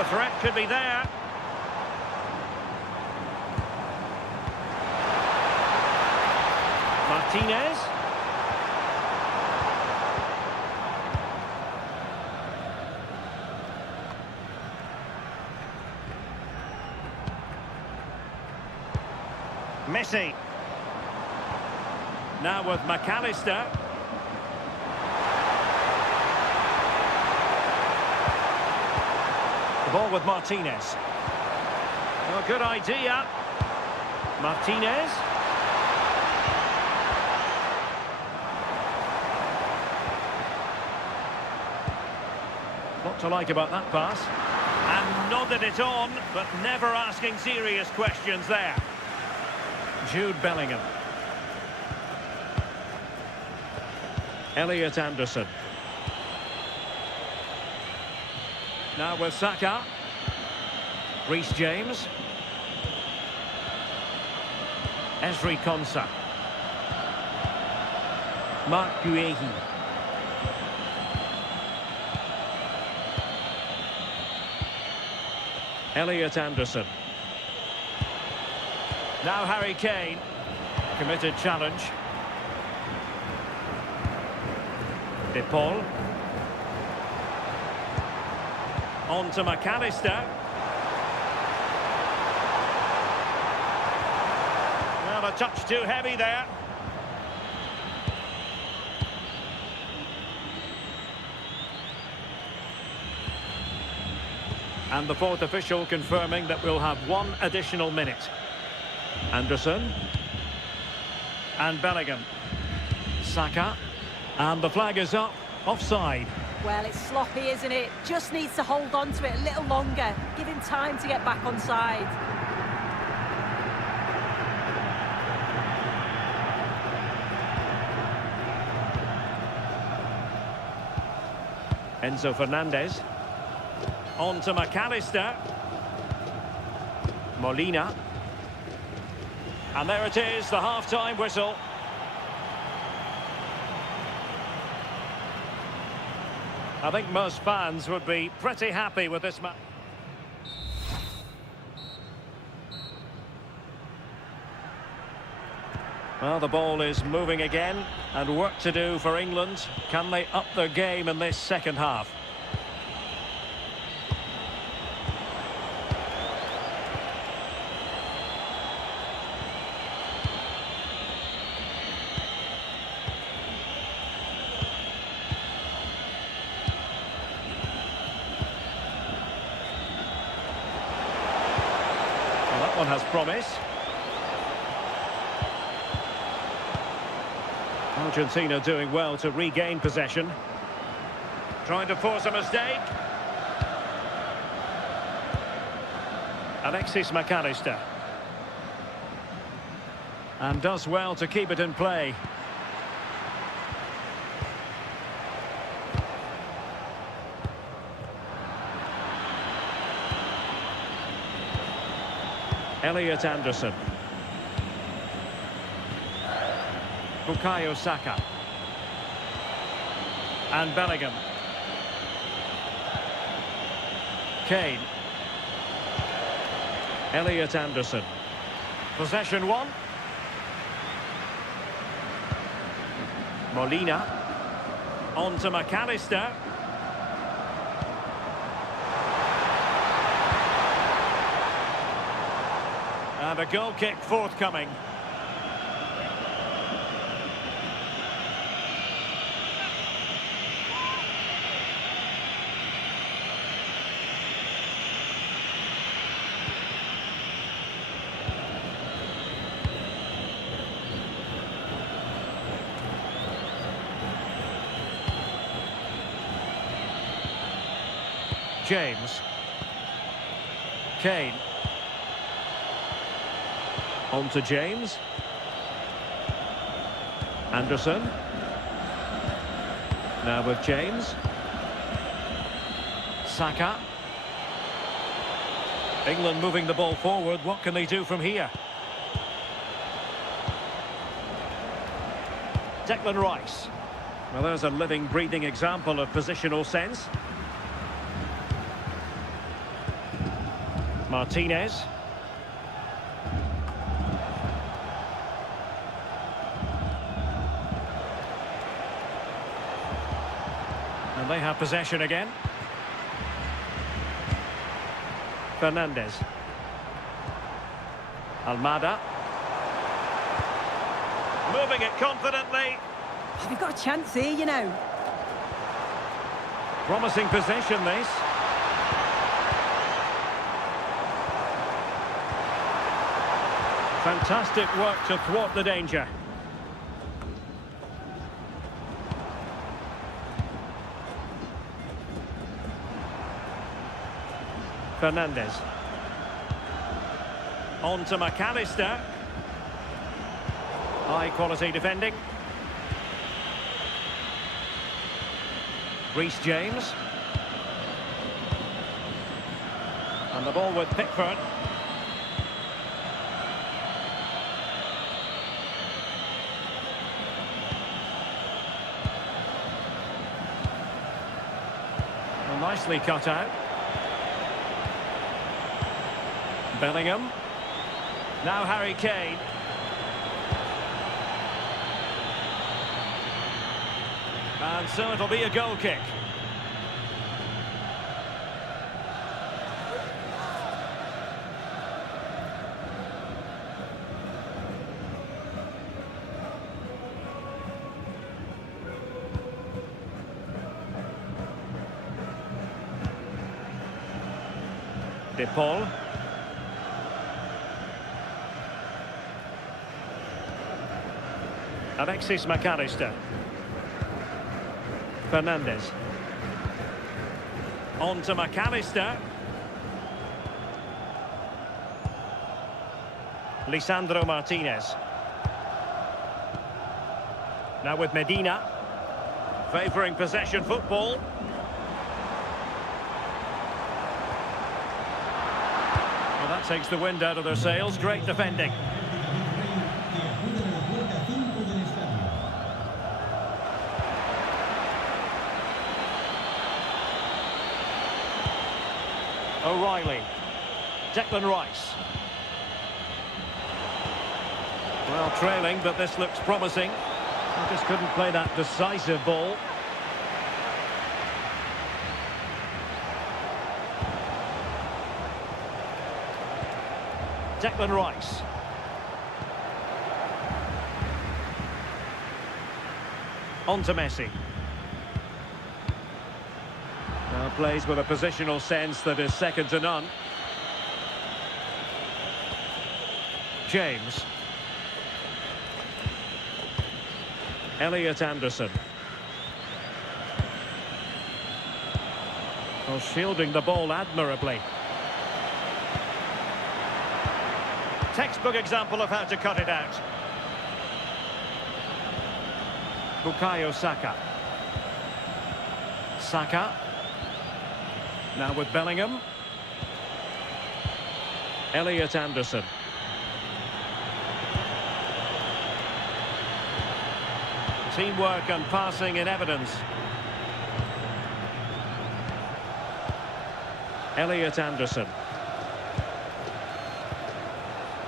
the threat could be there. Martinez. Messi. Now with McAllister. The ball with Martinez. Oh, good idea. Martinez. What to like about that pass. And nodded it on, but never asking serious questions there. Jude Bellingham. Elliot Anderson. Now with Saka. Reece James. Ezri Konsa. Mark Guehi. Elliot Anderson. Now Harry Kane. Committed challenge. De Paul. On to McAllister. Well, a touch too heavy there. And the fourth official confirming that we'll have one additional minute. Anderson. And Bellingham. Saka. And the flag is up. Offside. Well, it's sloppy, isn't it? Just needs to hold on to it a little longer. Give him time to get back on side. Enzo Fernandez. On to McAllister. Molina. And there it is, the half-time whistle. I think most fans would be pretty happy with this match. Well, the ball is moving again, and work to do for England. Can they up their game in this second half? Well, that one has promise. Argentina doing well to regain possession. Trying to force a mistake. Alexis McAllister. And does well to keep it in play. Elliot Anderson. Bukayo Saka. And Bellingham. Kane. Elliot Anderson. Possession one. Molina. On to McAllister. And a goal kick forthcoming. James. Kane. On to James. Anderson. Now with James. Saka. England moving the ball forward. What can they do from here? Declan Rice. Well, there's a living, breathing example of positional sense. Martinez. And they have possession again. Fernandez. Almada. Moving it confidently. Oh, they've got a chance here, you know. Promising possession, this. Fantastic work to thwart the danger. Fernandez. On to McAllister. High quality defending. Reece James. And the ball with Pickford. Well, nicely cut out. Bellingham. Now Harry Kane. And so it'll be a goal kick. De Paul. Alexis McAllister. Fernandez. On to McAllister. Lisandro Martinez. Now with Medina. Favouring possession football. Well, that takes the wind out of their sails. Great defending. O'Reilly. Declan Rice. Well, trailing, but this looks promising. He just couldn't play that decisive ball. Declan Rice. On to Messi. Now plays with a positional sense that is second to none. James. Elliot Anderson. Well, shielding the ball admirably. Textbook example of how to cut it out. Bukayo Saka. Saka. Now with Bellingham. Elliot Anderson. Teamwork and passing in evidence. Elliot Anderson.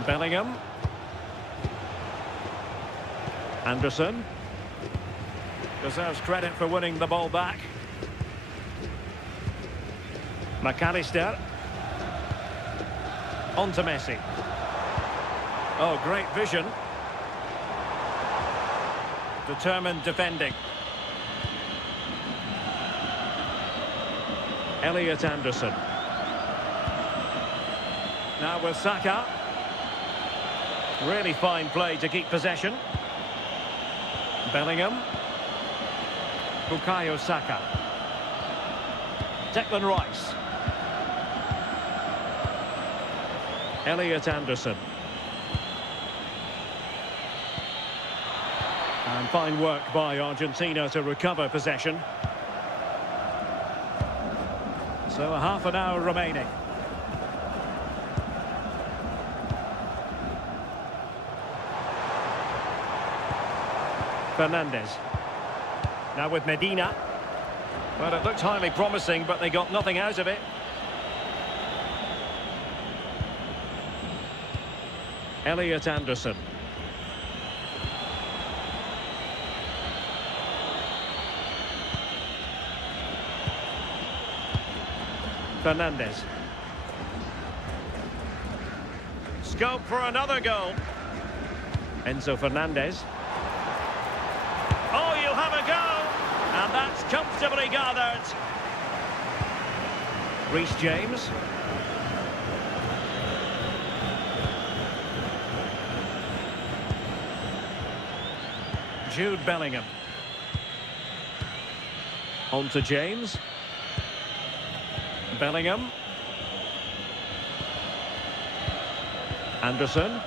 Bellingham. Anderson. Deserves credit for winning the ball back. McAllister. On to Messi. Oh, great vision. Determined defending. Elliot Anderson. Now with Saka. Really fine play to keep possession. Bellingham. Bukayo Saka. Declan Rice. Elliot Anderson. And fine work by Argentina to recover possession. So a half an hour remaining. Fernandez. Now with Medina. Well, it looked highly promising, but they got nothing out of it. Elliot Anderson. Fernandez. Scope for another goal. Enzo Fernandez. Oh, you'll have a go! And that's comfortably gathered. Reece James. Jude Bellingham. On to James. Bellingham. Anderson.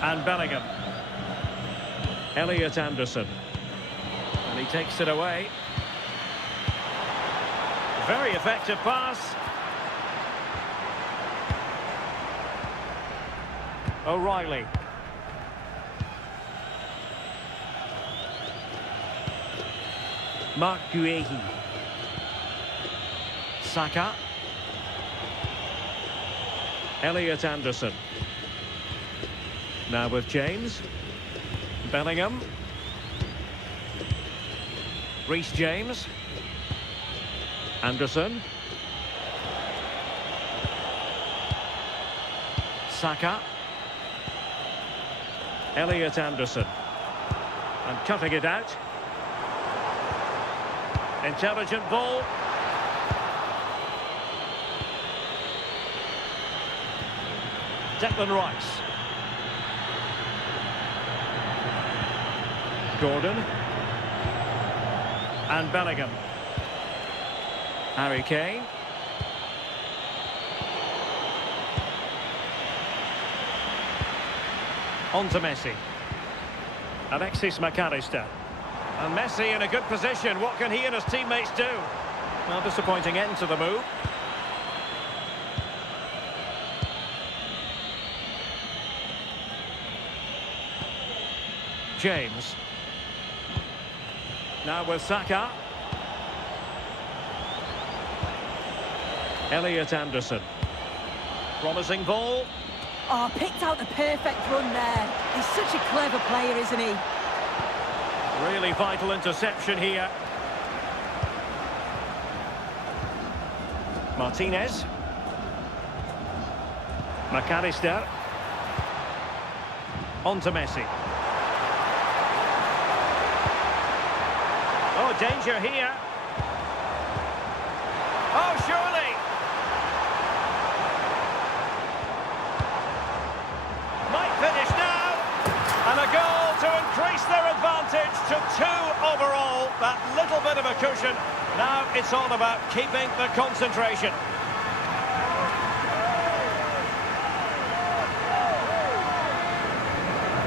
And Bellingham. Elliot Anderson. And he takes it away. Very effective pass. O'Reilly. Mark Guehi. Saka. Elliot Anderson. Now with James. Bellingham. Reece James. Anderson. Saka. Elliot Anderson. And cutting it out. Intelligent ball. Declan Rice. Gordon. And Bellingham. Harry Kane. On to Messi. Alexis McAllister. And Messi in a good position. What can he and his teammates do? Well, disappointing end to the move. James. Now with Saka. Elliot Anderson. Promising ball. Oh, picked out the perfect run there. He's such a clever player, isn't he? Really vital interception here. Martinez. McAllister. On to Messi. Oh, danger here. Oh, surely. Might finish now. And a goal to increase their advantage to 2 overall. That little bit of a cushion. Now it's all about keeping the concentration.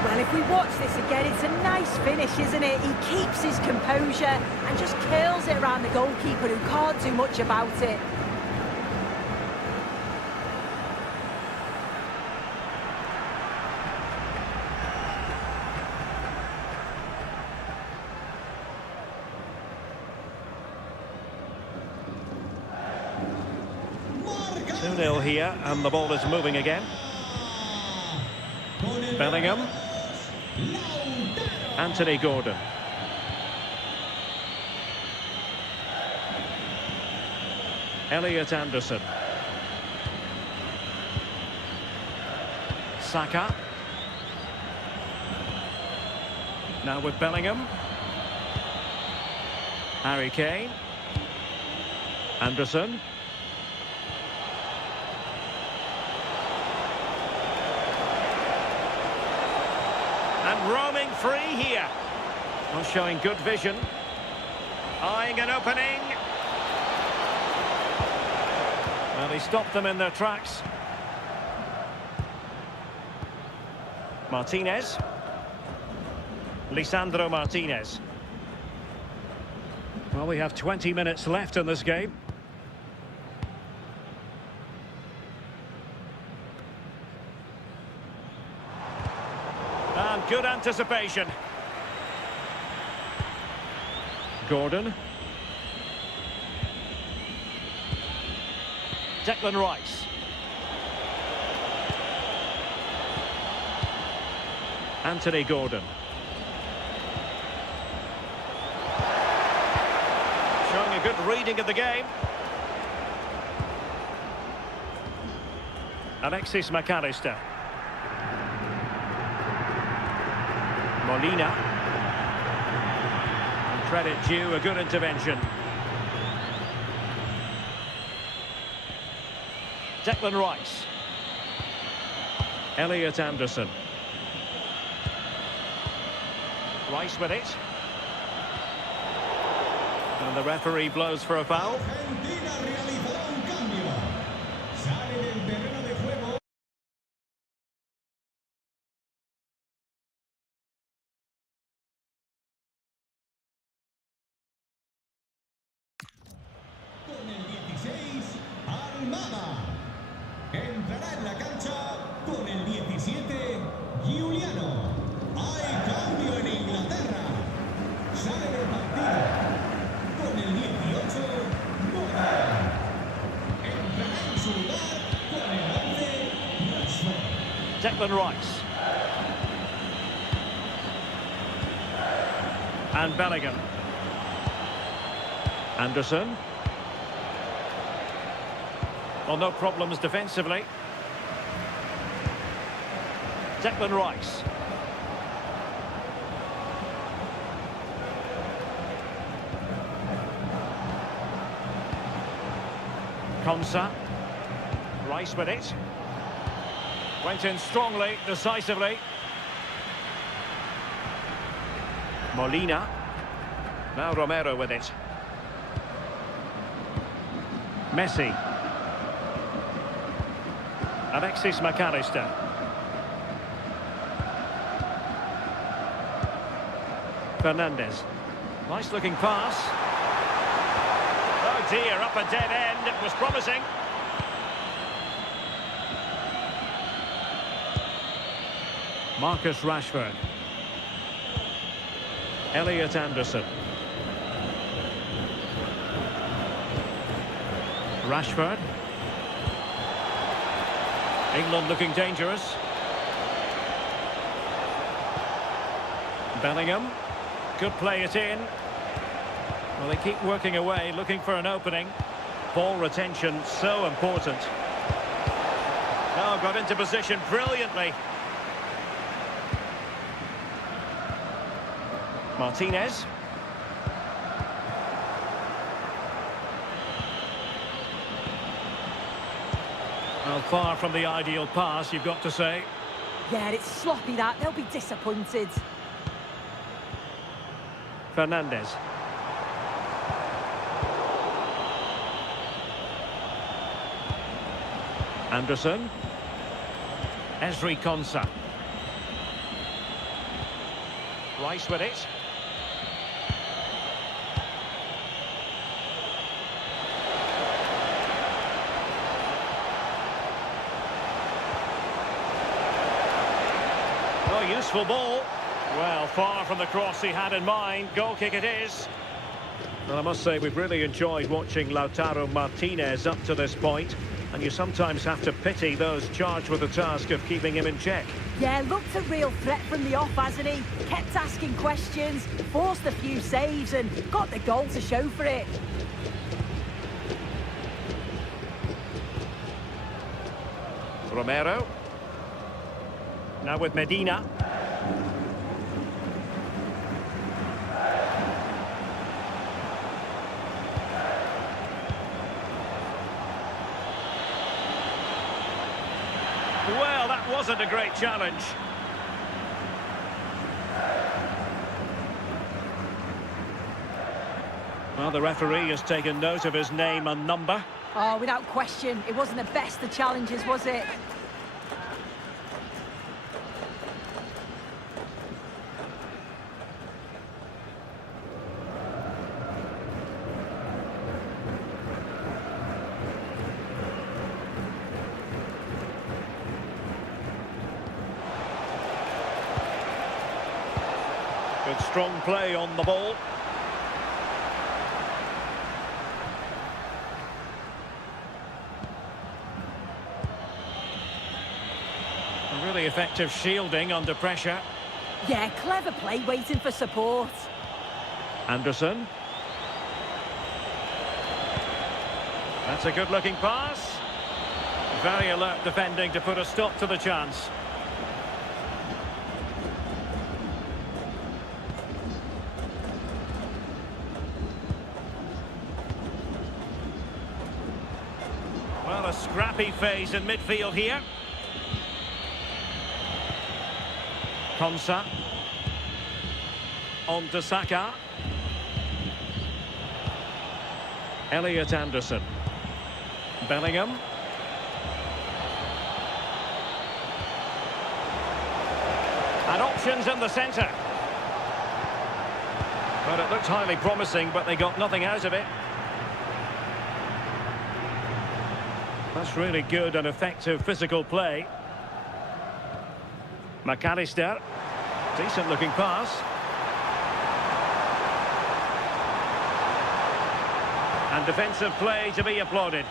Well, if we watch this again, it's a nice finish, isn't it? He keeps his composure and just curls it around the goalkeeper who can't do much about it. Two 2-0 here, and the ball is moving again. Bellingham. Anthony Gordon. Elliot Anderson. Saka. Now with Bellingham. Harry Kane. Anderson. And roaming free here. Well, showing good vision. Eyeing an opening. Well, he stopped them in their tracks. Martinez. Lisandro Martinez. Well, we have 20 minutes left in this game. And good anticipation. Gordon. Declan Rice. Anthony Gordon. Showing a good reading of the game. Alexis McAllister. Molina. And credit due, a good intervention. Declan Rice. Elliot Anderson. Rice with it. And the referee blows for a foul. Argentina realizará un cambio. Sale del terreno de juego. Con el 16, Almada. Entrará en la cancha con el 17, Giuliano. Hay cambio en Inglaterra. Sale del partido con el 18, Gordon. Entrará en su lugar con el 11, Rashford. Declan Rice. And Bellingham. Anderson. Well, no problems defensively. Declan Rice. Konsa. Rice with it. Went in strongly, decisively. Molina. Now Romero with it. Messi. Alexis McAllister. Fernandez. Nice looking pass. Oh dear, up a dead end. It was promising. Marcus Rashford. Elliot Anderson. Rashford. England looking dangerous. Bellingham. Could play it in. Well, they keep working away, looking for an opening. Ball retention, so important. Now got into position brilliantly. Martinez. Well, far from the ideal pass, you've got to say. Yeah, it's sloppy that. They'll be disappointed. Fernandez. Anderson. Ezri Konsa. Rice with it. Oh, useful ball. Well, far from the cross he had in mind. Goal kick it is. Well, I must say we've really enjoyed watching Lautaro Martinez up to this point, and you sometimes have to pity those charged with the task of keeping him in check. Yeah, looked a real threat from the off, hasn't he? Kept asking questions, forced a few saves and got the goal to show for it. Romero. Now with Medina. Well, that wasn't a great challenge. Well, the referee has taken note of his name and number. Oh, without question, it wasn't the best of challenges, was it? Good strong play on the ball. Really effective shielding under pressure. Yeah, clever play, waiting for support. Anderson. That's a good-looking pass. Very alert defending to put a stop to the chance. Well, a scrappy phase in midfield here. Konsa. On to Saka. Elliot Anderson. Bellingham. And options in the centre. Well, it looked highly promising, but they got nothing out of it. That's really good and effective physical play. McAllister. Decent looking pass. And defensive play to be applauded.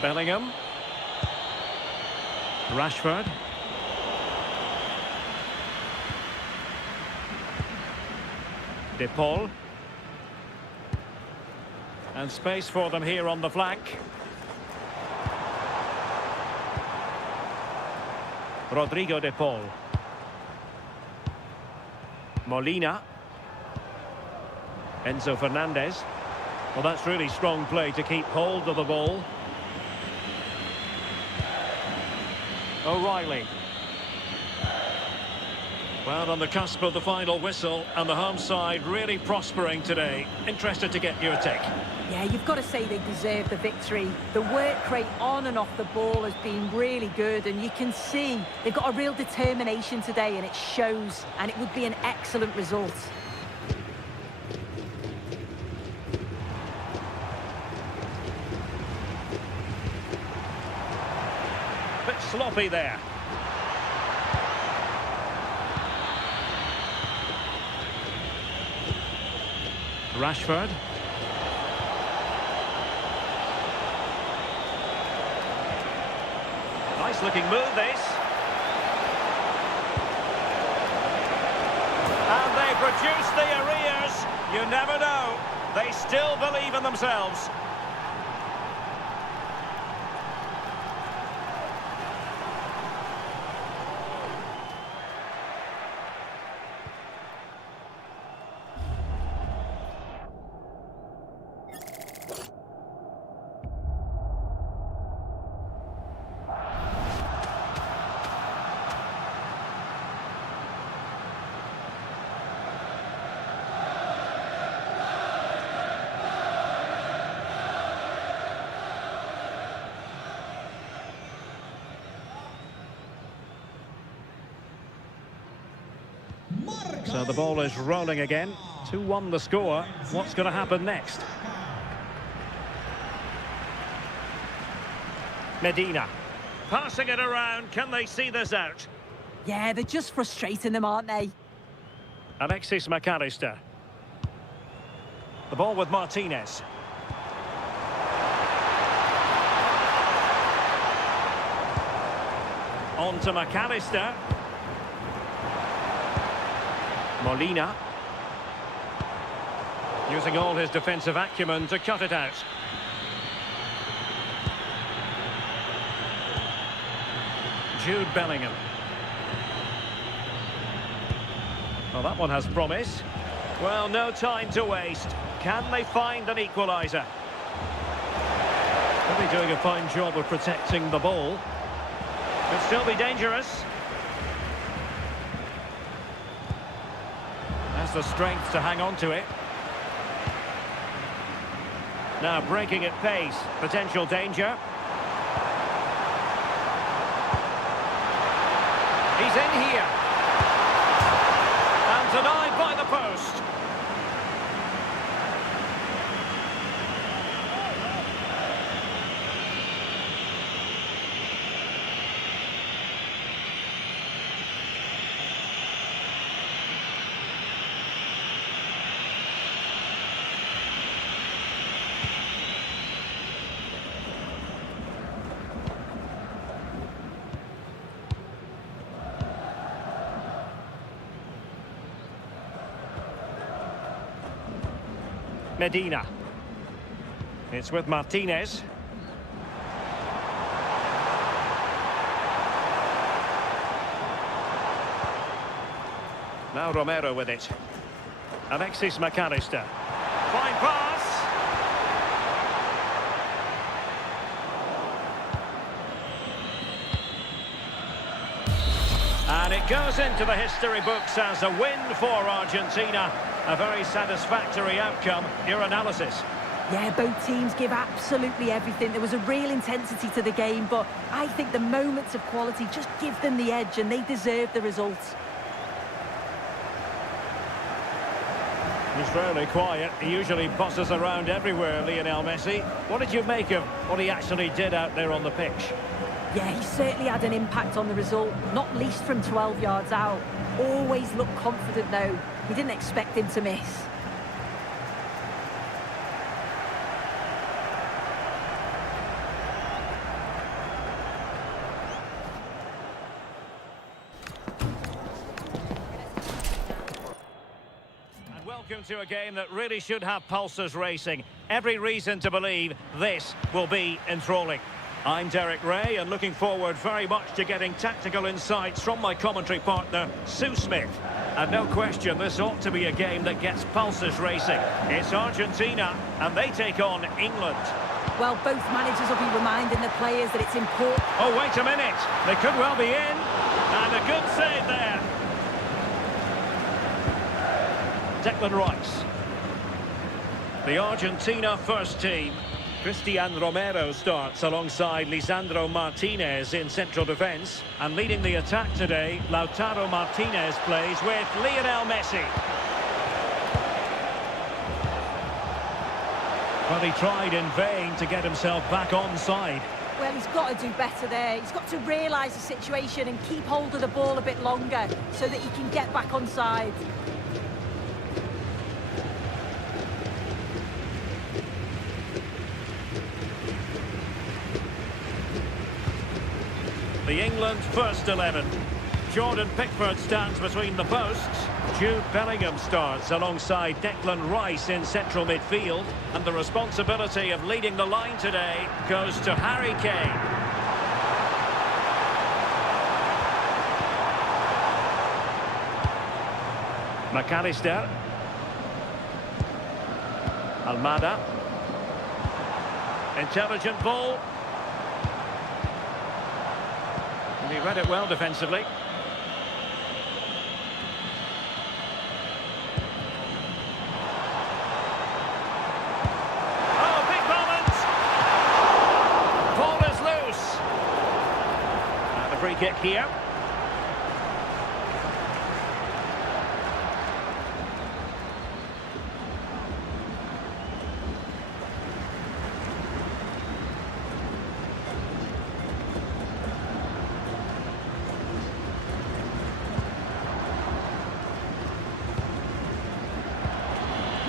Bellingham. Rashford. De Paul. And space for them here on the flank. Rodrigo De Paul. Molina. Enzo Fernandez. Well, that's really strong play to keep hold of the ball. O'Reilly. Well, on the cusp of the final whistle, and the home side really prospering today. Interested to get your take. Yeah, you've got to say they deserve the victory. The work rate on and off the ball has been really good, and you can see they've got a real determination today, and it shows, and it would be an excellent result. Bit sloppy there. Rashford. Nice looking move, this. And they produce the arrears. You never know. They still believe in themselves. So the ball is rolling again. 2-1 the score. What's going to happen next? Medina. Passing it around. Can they see this out? Yeah, they're just frustrating them, aren't they? Alexis McAllister. The ball with Martinez. On to McAllister. Molina. Using all his defensive acumen to cut it out. Jude Bellingham. Well, that one has promise. Well, no time to waste. Can they find an equaliser? Really doing a fine job of protecting the ball. Could still be dangerous. Has the strength to hang on to it. Now breaking at pace. Potential danger. He's in here. And denied by the post. Medina. It's with Martinez. Now Romero with it. Alexis McAllister. Fine pass. And it goes into the history books as a win for Argentina. A very satisfactory outcome. Your analysis? Yeah, both teams give absolutely everything. There was a real intensity to the game, but I think the moments of quality just give them the edge and they deserve the results. He's fairly quiet. He usually bosses around everywhere, Lionel Messi. What did you make of what he actually did out there on the pitch? Yeah, he certainly had an impact on the result, not least from 12 yards out. Always looked confident, though. We didn't expect him to miss. Welcome to a game that really should have pulses racing. Every reason to believe this will be enthralling. I'm Derek Ray and looking forward very much to getting tactical insights from my commentary partner, Sue Smith. And no question, this ought to be a game that gets pulses racing. It's Argentina and they take on England. Well, both managers will be reminding the players that it's important. Oh, wait a minute. They could well be in. And a good save there. Declan Rice. The Argentina first team. Cristian Romero starts alongside Lisandro Martinez in central defence. And leading the attack today, Lautaro Martinez plays with Lionel Messi. Well, he tried in vain to get himself back onside. Well, he's got to do better there. He's got to realise the situation and keep hold of the ball a bit longer so that he can get back onside. The England first 11. Jordan Pickford stands between the posts. Jude Bellingham starts alongside Declan Rice in central midfield. And the responsibility of leading the line today goes to Harry Kane. McAllister. Almada. Intelligent ball. And he read it well defensively. Oh, big moment! Ball is loose. And a free kick here.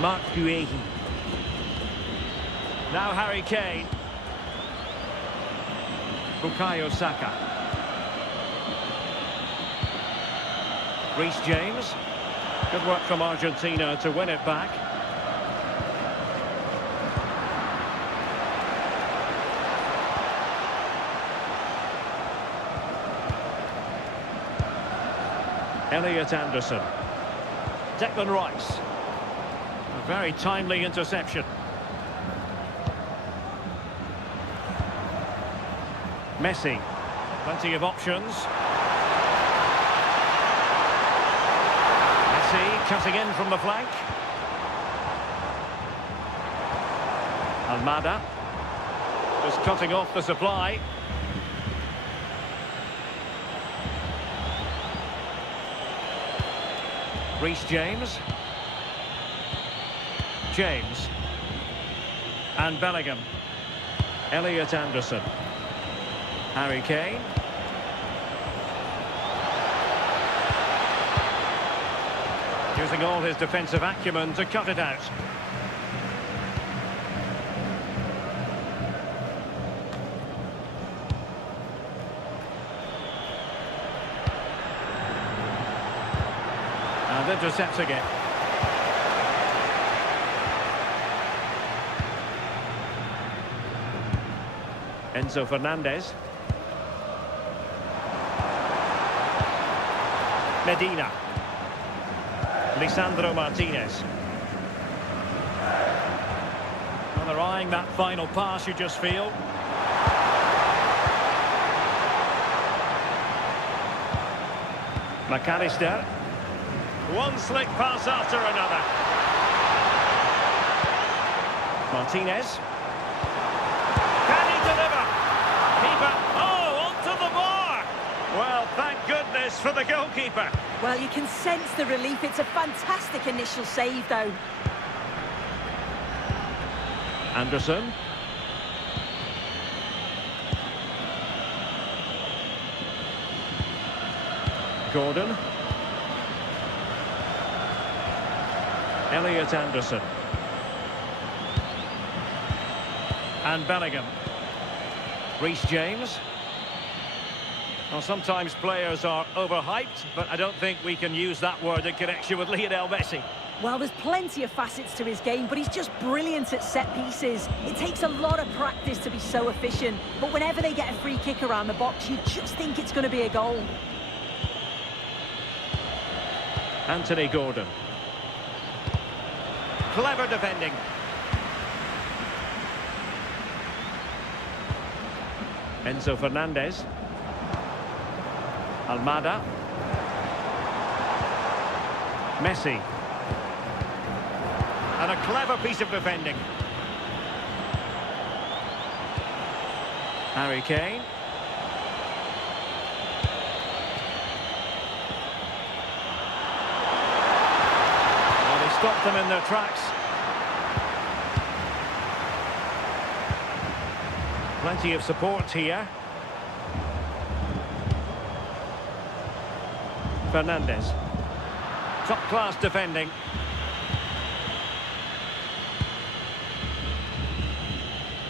Mark Guehi. Now Harry Kane. Bukayo Saka. Reece James. Good work from Argentina to win it back. Elliot Anderson. Declan Rice. A very timely interception. Messi. Plenty of options. Messi cutting in from the flank. Almada. Just cutting off the supply. Reece James. James. And Bellingham. Elliot Anderson. Harry Kane. Using all his defensive acumen to cut it out. And intercepting it. Enzo Fernandez. Medina. Lisandro Martinez. Well, they're eyeing that final pass, you just feel. McAllister. One slick pass after another. Martinez. Can he deliver? Keeper. Oh, onto the bar. Well, thank goodness for the goalkeeper. Well, you can sense the relief. It's a fantastic initial save, though. Anderson. Gordon. Elliot Anderson. And Bellingham. Reece James. Well, sometimes players are overhyped, but I don't think we can use that word in connection with Lionel Messi. Well, there's plenty of facets to his game, but he's just brilliant at set pieces. It takes a lot of practice to be so efficient, but whenever they get a free kick around the box, you just think it's going to be a goal. Anthony Gordon. Clever defending. Enzo Fernandez. Almada. Messi. And a clever piece of defending. Harry Kane. Well, they stopped them in their tracks. Plenty of support here. Fernandez. Top-class defending.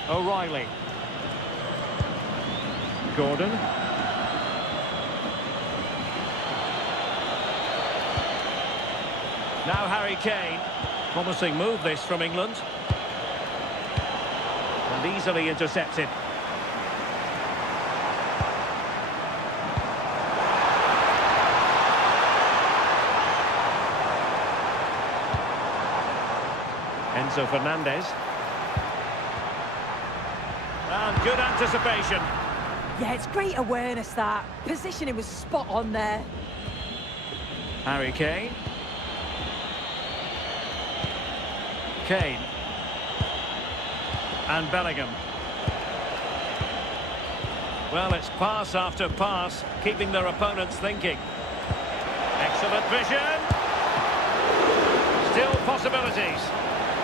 O'Reilly. Gordon. Now Harry Kane. Promising move this from England. And easily intercepted. Enzo Fernandez. And good anticipation. Yeah, it's great awareness, that. Positioning was spot on there. Harry Kane. Kane. And Bellingham. Well, it's pass after pass, keeping their opponents thinking. Excellent vision. Still possibilities.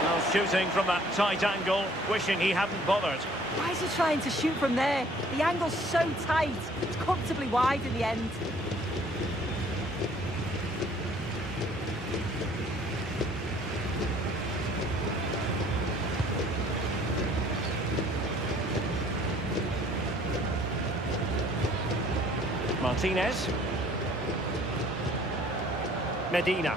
Well, shooting from that tight angle, wishing he hadn't bothered. Why is he trying to shoot from there? The angle's so tight. It's comfortably wide in the end. Martinez. Medina.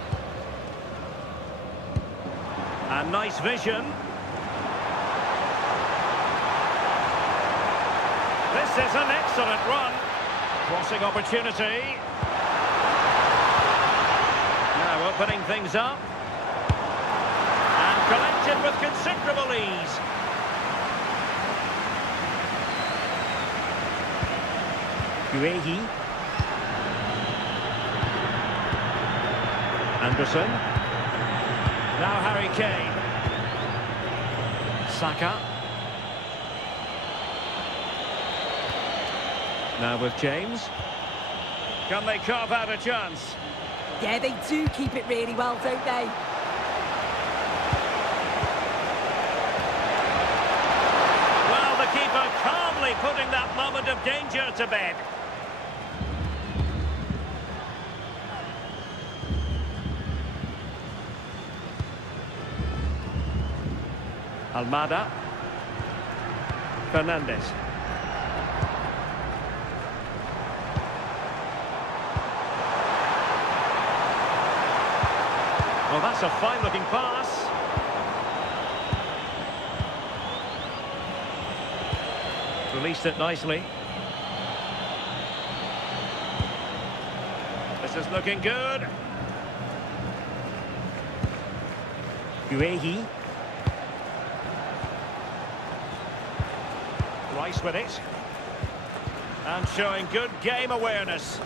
And nice vision. This is an excellent run. Crossing opportunity. Now opening things up. And collected with considerable ease. Guehi. Anderson. Now Harry Kane. Saka. Now with James. Can they carve out a chance? Yeah, they do keep it really well, don't they? Well, the keeper calmly putting that moment of danger to bed. Almada. Fernandez. Well, that's a fine-looking pass. Released it nicely. This is looking good. Uehi. Rice with it. And showing good game awareness.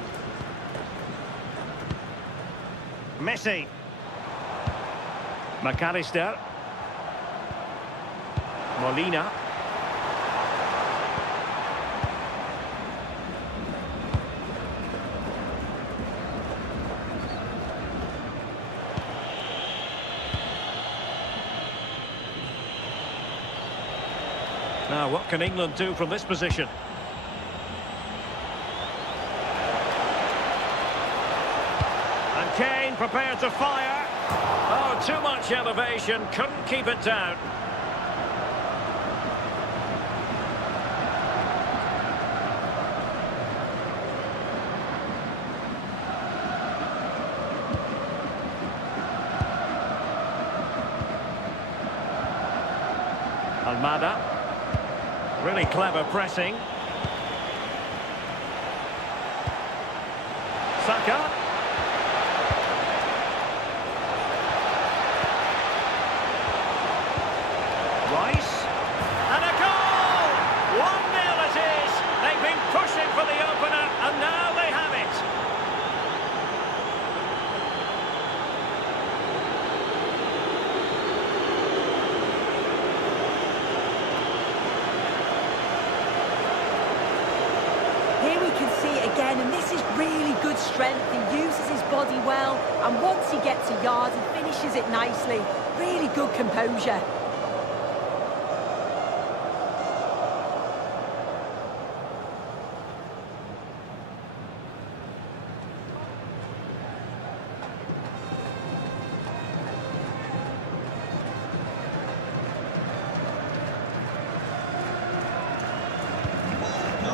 Messi. McAllister. Molina. Now, what can England do from this position? And Kane prepared to fire. Oh, too much elevation, couldn't keep it down. Almada. Really clever pressing. Saka. Rice. And a goal! 1-0 it is. They've been pushing for the opener, and now they have it. Here we can see it again, and this is really good strength. He uses his body well, and once he gets a yard, he finishes it nicely. Really good composure.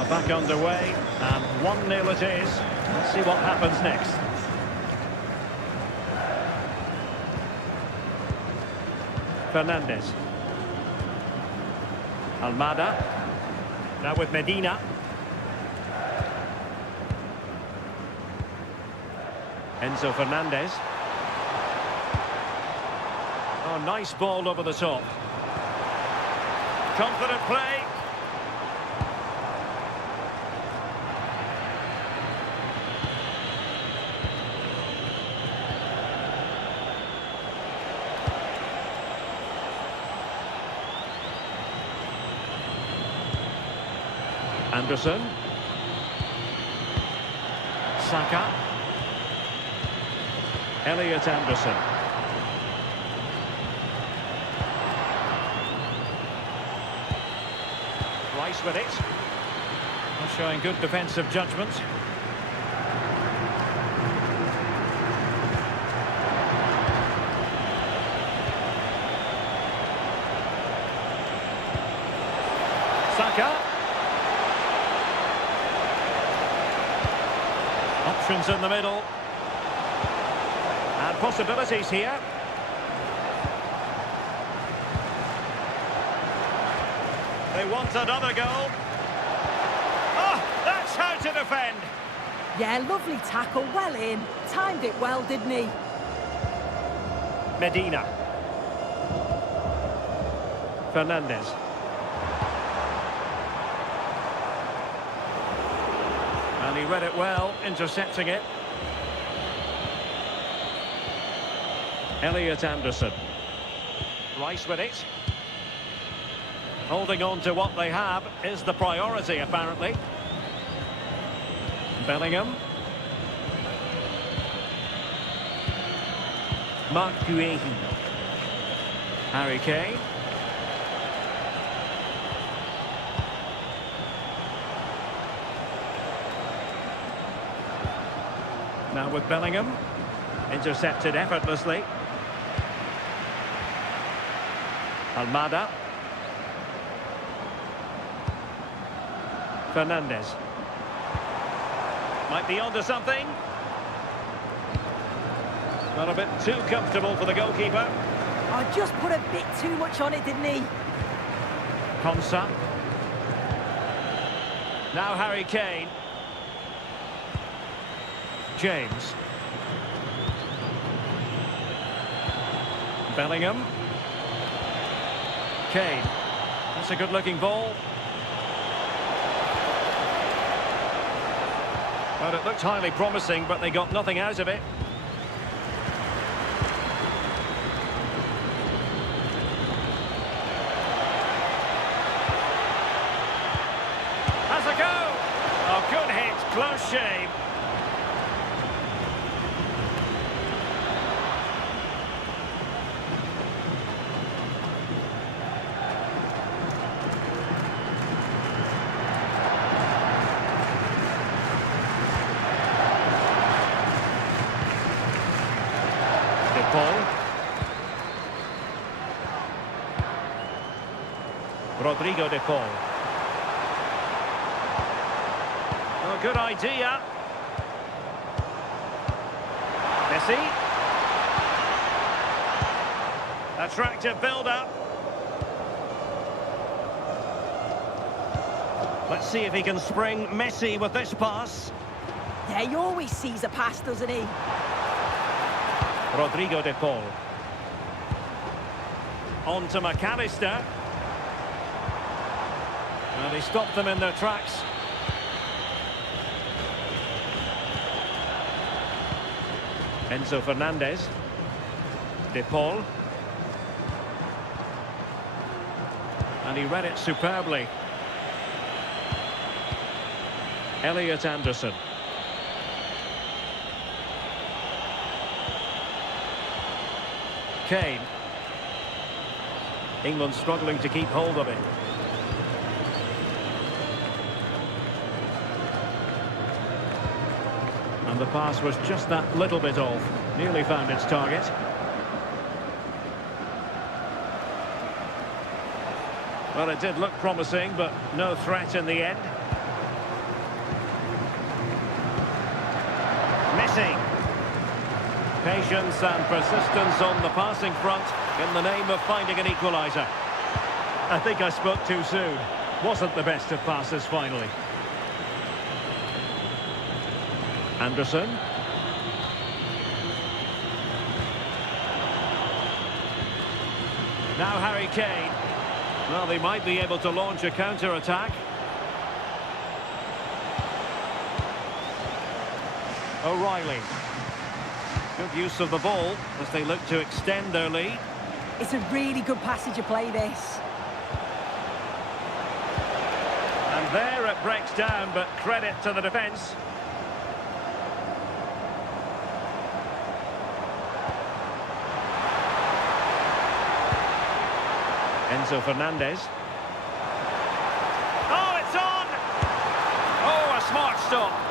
Back underway, and 1-0 it is. Let's see what happens next. Fernandez. Almada. Now with Medina. Enzo Fernandez. Oh, nice ball over the top. Confident play. Anderson. Saka. Elliot Anderson. Rice with it. Showing good defensive judgment. Saka. Options in the middle. And possibilities here. They want another goal. Oh, that's how to defend. Yeah, lovely tackle, well in. Timed it well, didn't he? Medina. Fernandez. And he read it well, intercepting it. Elliot Anderson. Rice with it. Holding on to what they have is the priority, apparently. Bellingham. Mark Uehi. Harry Kane. Now with Bellingham. Intercepted effortlessly. Almada. Fernandez. Might be onto something. Got a bit too comfortable for the goalkeeper. Oh, just put a bit too much on it, didn't he? Konsa. Now Harry Kane. James. Bellingham. Kane. That's a good-looking ball. Well, it looked highly promising, but they got nothing out of it. Has a go! Oh, good hit, close shave. Paul. Rodrigo de Paul. Oh, good idea. Messi. Attractive build-up. Let's see if he can spring Messi with this pass. Yeah, he always sees a pass, doesn't he? Rodrigo de Paul. On to McAllister. And he stopped them in their tracks. Enzo Fernandez. De Paul. And he read it superbly. Elliot Anderson. Kane. England struggling to keep hold of it. And the pass was just that little bit off. Nearly found its target. Well, it did look promising, but no threat in the end. Messi. Patience and persistence on the passing front in the name of finding an equaliser. I think I spoke too soon. Wasn't the best of passes finally. Anderson. Now Harry Kane. Well, they might be able to launch a counter-attack. O'Reilly. Good use of the ball as they look to extend their lead. It's a really good passage of play, this. And there it breaks down, but credit to the defence. Enzo Fernandez. Oh, it's on! Oh, a smart stop.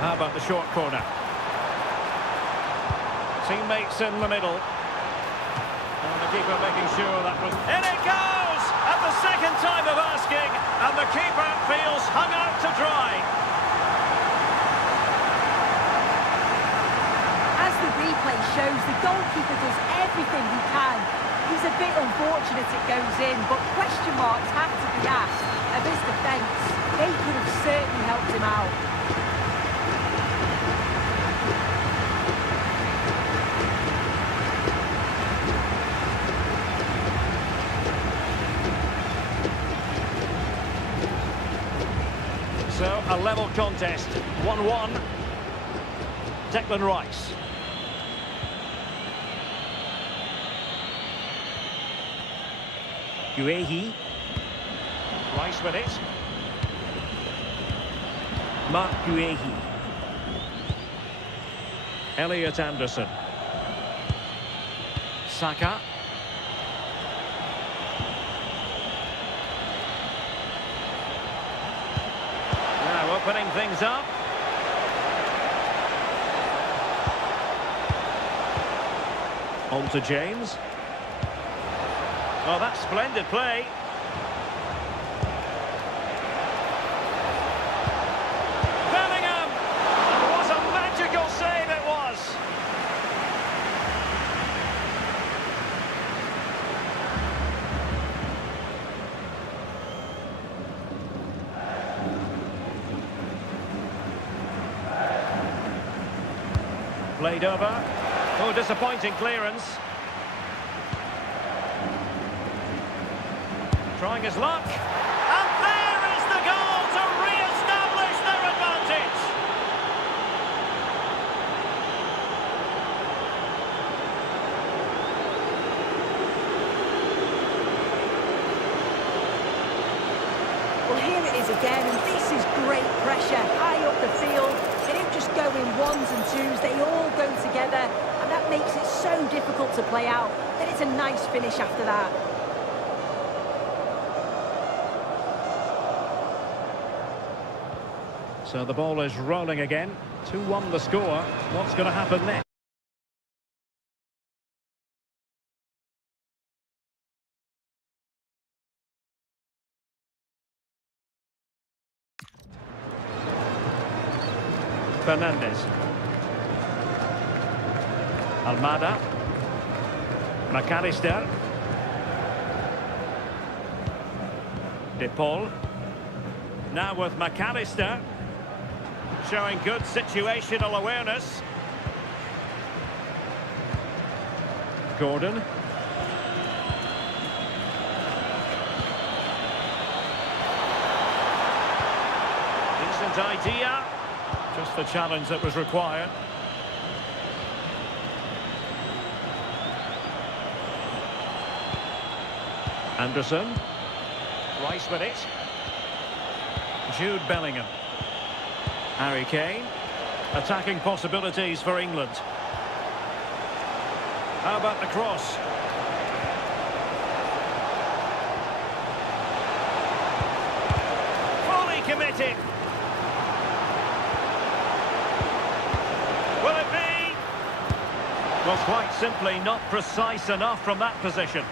How about the short corner? Teammates in the middle. And the keeper making sure that was... In it goes! At the second time of asking, and the keeper feels hung out to dry. As the replay shows, the goalkeeper does everything he can. He's a bit unfortunate it goes in, but question marks have to be asked of his defence. They could have certainly helped him out. So, a level contest, 1-1. Declan Rice. Guehi. Rice with it. Mark Guehi. Elliot Anderson. Saka. Opening things up. On to James. Oh, that's splendid play. Bellingham! What a magical save it was! Played over. Oh, disappointing clearance. Trying his luck. And there is the goal to re-establish their advantage. Well, here it is again, and this is great pressure, high up the field. They don't just go in ones and twos, they all go together, and that makes it so difficult to play out. Then it's a nice finish after that. So the ball is rolling again. 2-1 the score. What's going to happen next? Fernandez. Almada. McAllister. De Paul. Now with McAllister. Showing good situational awareness. Gordon. Decent idea. Just the challenge that was required. Anderson. Rice with it. Jude Bellingham. Harry Kane. Attacking possibilities for England. How about the cross? Fully committed. Will it be? Well, quite simply not precise enough from that position.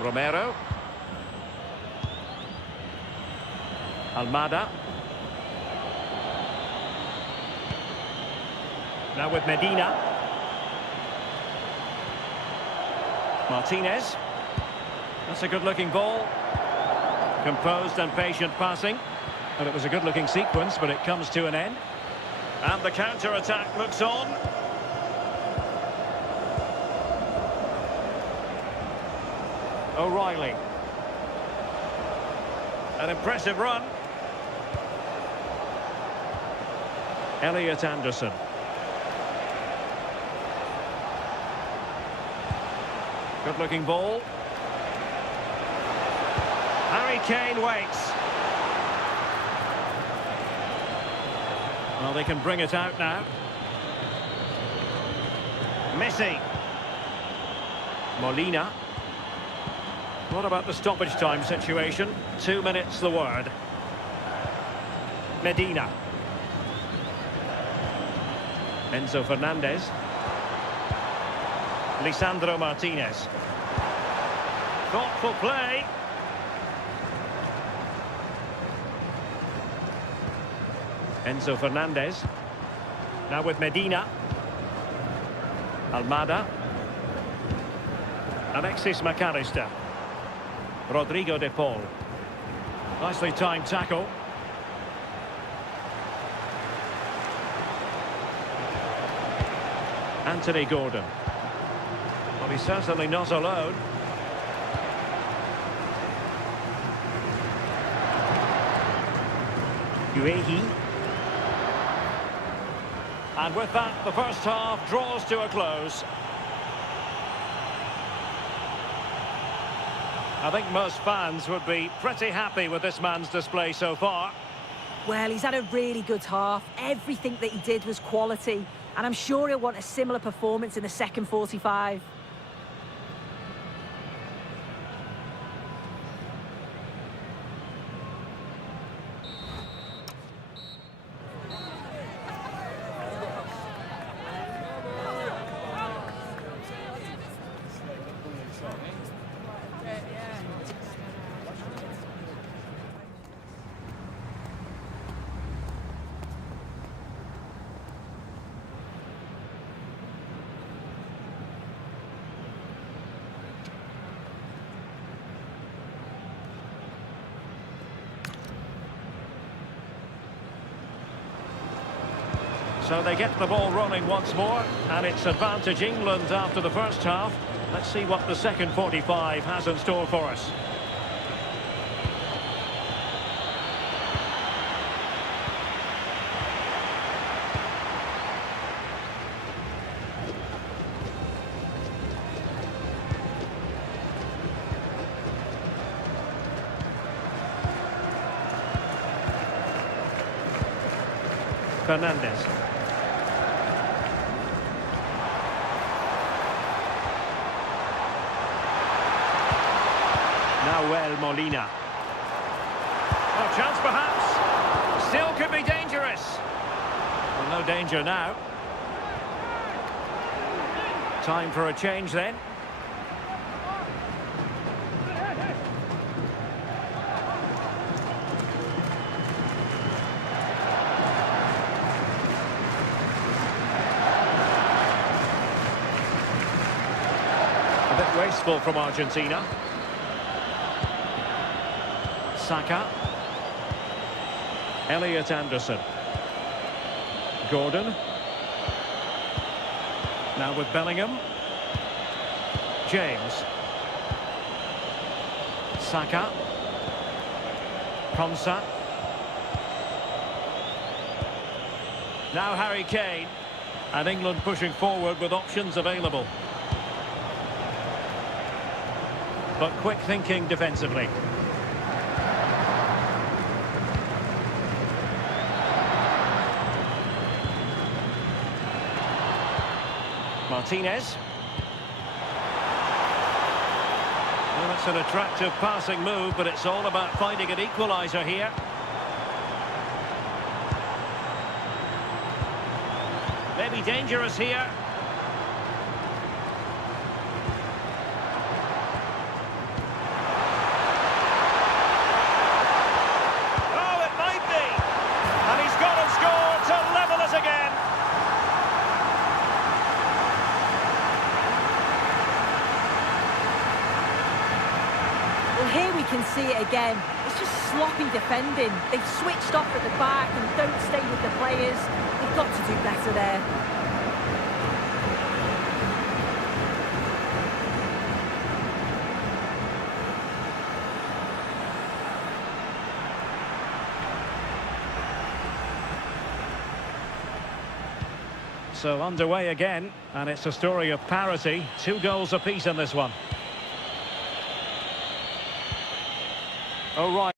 Romero. Almada. Now with Medina. Martinez. That's a good-looking ball. Composed and patient passing. And it was a good-looking sequence, but it comes to an end. And the counter-attack looks on. O'Reilly. An impressive run. Elliot Anderson. Good-looking ball. Harry Kane waits. Well, they can bring it out now. Messi. Molina. What about the stoppage time situation? 2 minutes the word. Medina. Enzo Fernandez. Lisandro Martinez. Thoughtful play. Enzo Fernandez. Now with Medina. Almada. Alexis McAllister. Rodrigo de Paul. Nicely timed tackle. Anthony Gordon. Well, he's certainly not alone. Uehi. And with that, the first half draws to a close. I think most fans would be pretty happy with this man's display so far. Well, he's had a really good half. Everything that he did was quality. And I'm sure he'll want a similar performance in the second 45. So they get the ball rolling once more, and it's advantage England after the first half. Let's see what the second 45 has in store for us. Fernandez. Nahuel Molina. Oh, chance perhaps. Still could be dangerous. Well, no danger now. Time for a change then. A bit wasteful from Argentina. Saka. Elliot Anderson. Gordon. Now with Bellingham. James. Saka. Konsa. Now Harry Kane. And England pushing forward with options available. But quick thinking defensively. Martinez. Well, it's an attractive passing move, but it's all about finding an equaliser here. Maybe dangerous here. Oh, it might be. And he's gone and scored to level us again. Well, here we can see it again. It's just sloppy defending. They've switched off at the back and don't stay with the players. They've got to do better there. So underway again, and it's a story of parity. 2 goals apiece in this one. Oh, right.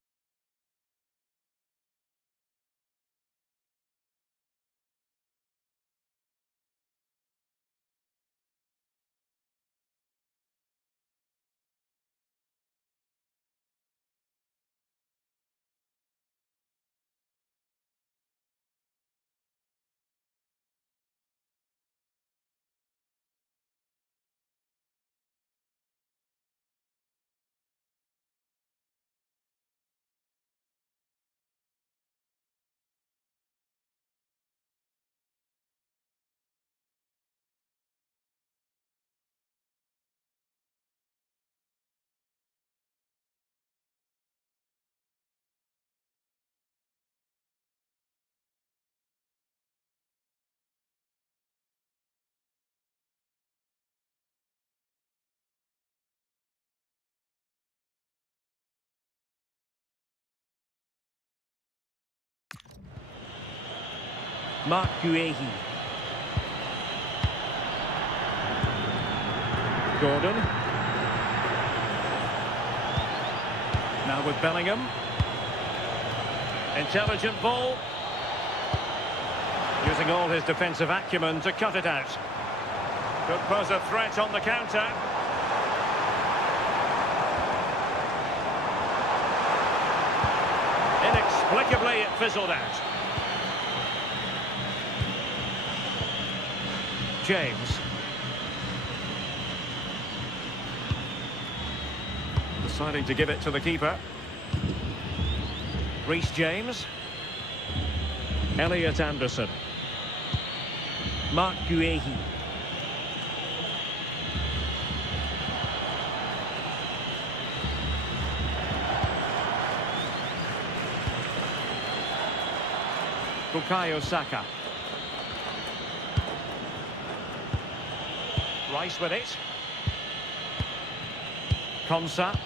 Mark Guehi. Gordon. Now with Bellingham. Intelligent ball. Using all his defensive acumen to cut it out. Could pose a threat on the counter. Inexplicably, it fizzled out. James. Deciding to give it to the keeper. Reece James. Elliot Anderson. Mark Guehi. Bukayo Saka. Rice with it. Konsa.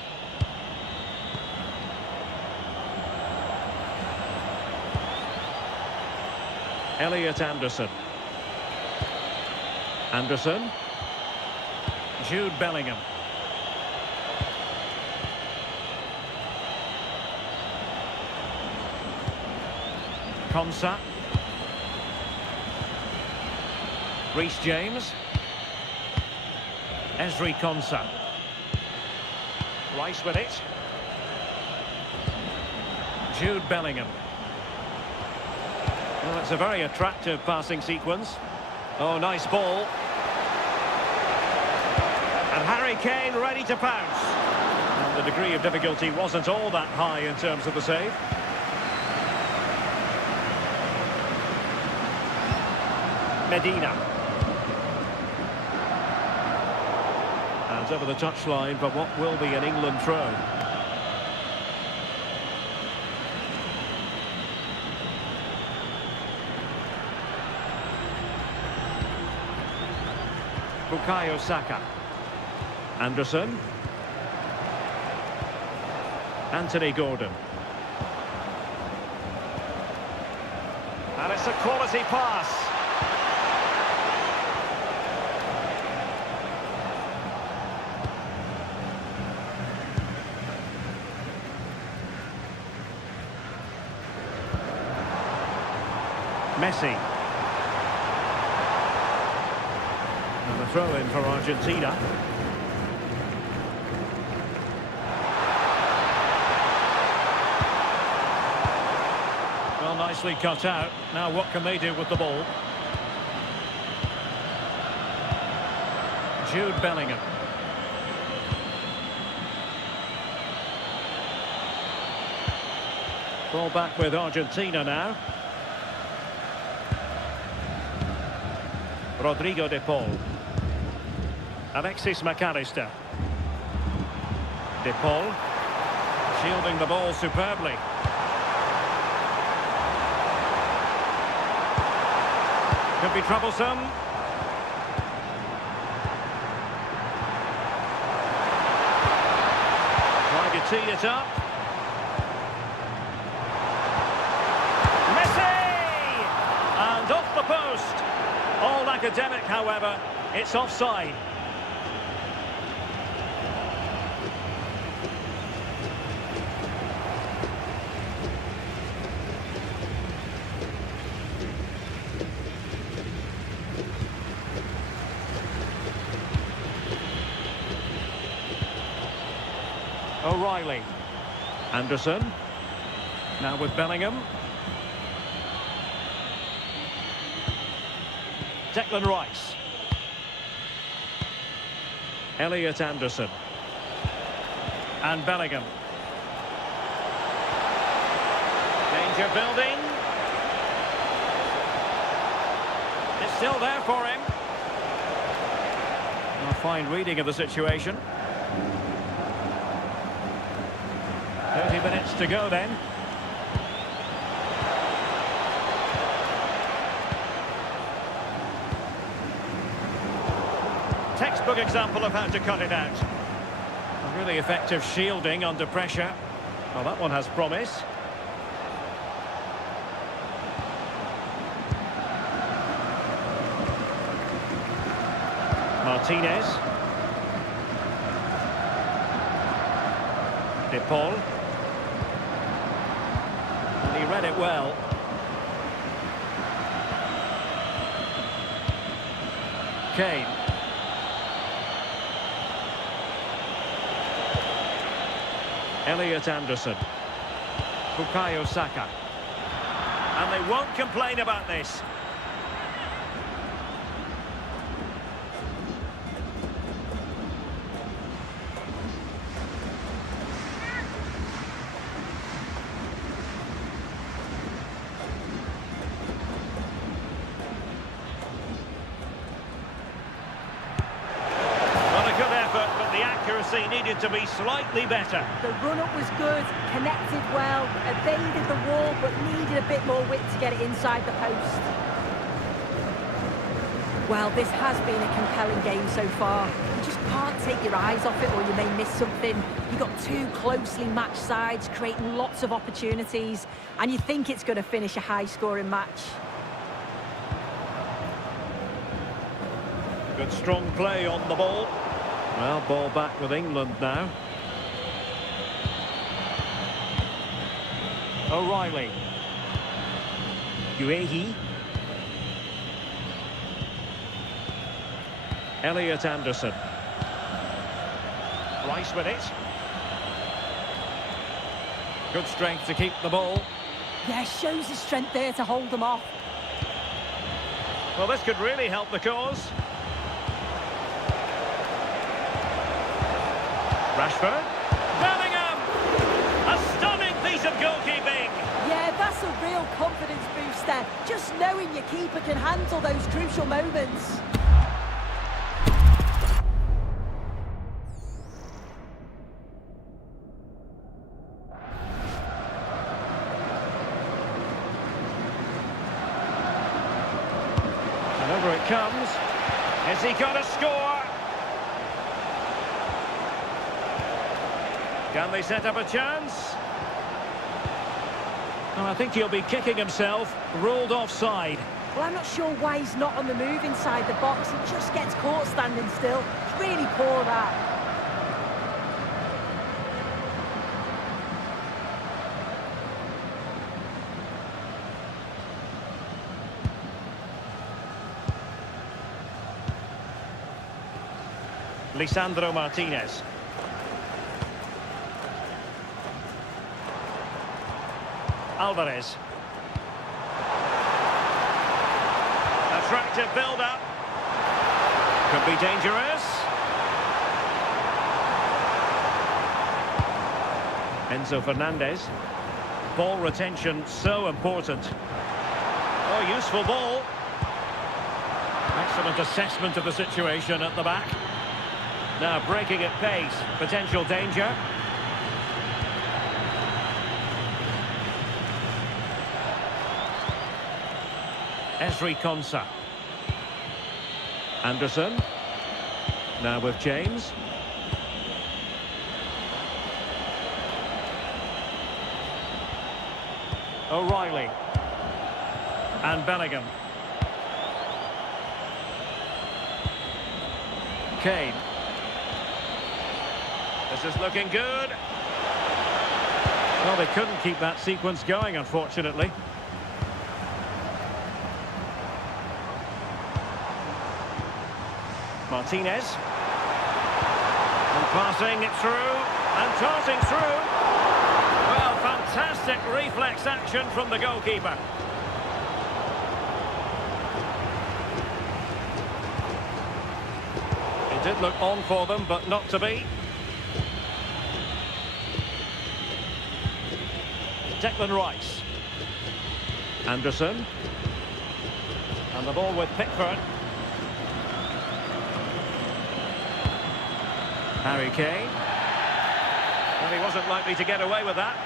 Elliot Anderson. Anderson. Jude Bellingham. Konsa. Reece James. Ezri Konsa. Rice with it. Jude Bellingham. Well, it's a very attractive passing sequence. Oh, nice ball. And Harry Kane ready to pounce. And the degree of difficulty wasn't all that high in terms of the save. Medina. And over the touchline for what will be an England throw. Bukayo Saka. Anderson. Anthony Gordon. And it's a quality pass. Messi. And a throw-in for Argentina. Well, nicely cut out. Now what can they do with the ball? Jude Bellingham. Ball back with Argentina now. Rodrigo de Paul. Alexis McAllister. De Paul. Shielding the ball superbly. Could be troublesome. Trying to tee it up. Messi! And off the post. All academic, however, it's offside. O'Reilly. Anderson. Now with Bellingham. Declan Rice. Elliot Anderson. And Bellingham. Danger building. It's still there for him. A fine reading of the situation. 30 minutes to go then. Textbook example of how to cut it out. A really effective shielding under pressure. Well, that one has promise. Martinez. De Paul. And he read it well. Kane. Elliot Anderson. Bukayo Saka. And they won't complain about this. Needed to be slightly better. The run-up was good, connected well, evaded the wall, but needed a bit more width to get it inside the post. Well, this has been a compelling game so far. You just can't take your eyes off it or you may miss something. You've got two closely matched sides creating lots of opportunities and you think it's going to finish a high-scoring match. Good strong play on the ball. Well, ball back with England now. O'Reilly. Uehi. Elliot Anderson. Rice with it. Good strength to keep the ball. Yeah, shows his strength there to hold them off. Well, this could really help the cause. Rashford. Bellingham! A stunning piece of goalkeeping. Yeah, that's a real confidence booster. Just knowing your keeper can handle those crucial moments. And over it comes. Has he got a score? Can they set up a chance? Oh, I think he'll be kicking himself. Ruled offside. Well, I'm not sure why he's not on the move inside the box. He just gets caught standing still. It's really poor, that. Lisandro Martinez. Alvarez. Attractive build-up. Could be dangerous. Enzo Fernandez. Ball retention so important. Oh, useful ball. Excellent assessment of the situation at the back. Now breaking at pace. Potential danger. Esri Konsa. Anderson. Now with James. O'Reilly. And Bellingham. Kane. This is looking good. Well, they couldn't keep that sequence going, unfortunately. Martinez. And passing it through. And tossing through. Well, fantastic reflex action from the goalkeeper. It did look on for them, but not to be. Declan Rice. Anderson. And the ball with Pickford. Harry Kane. Well, he wasn't likely to get away with that.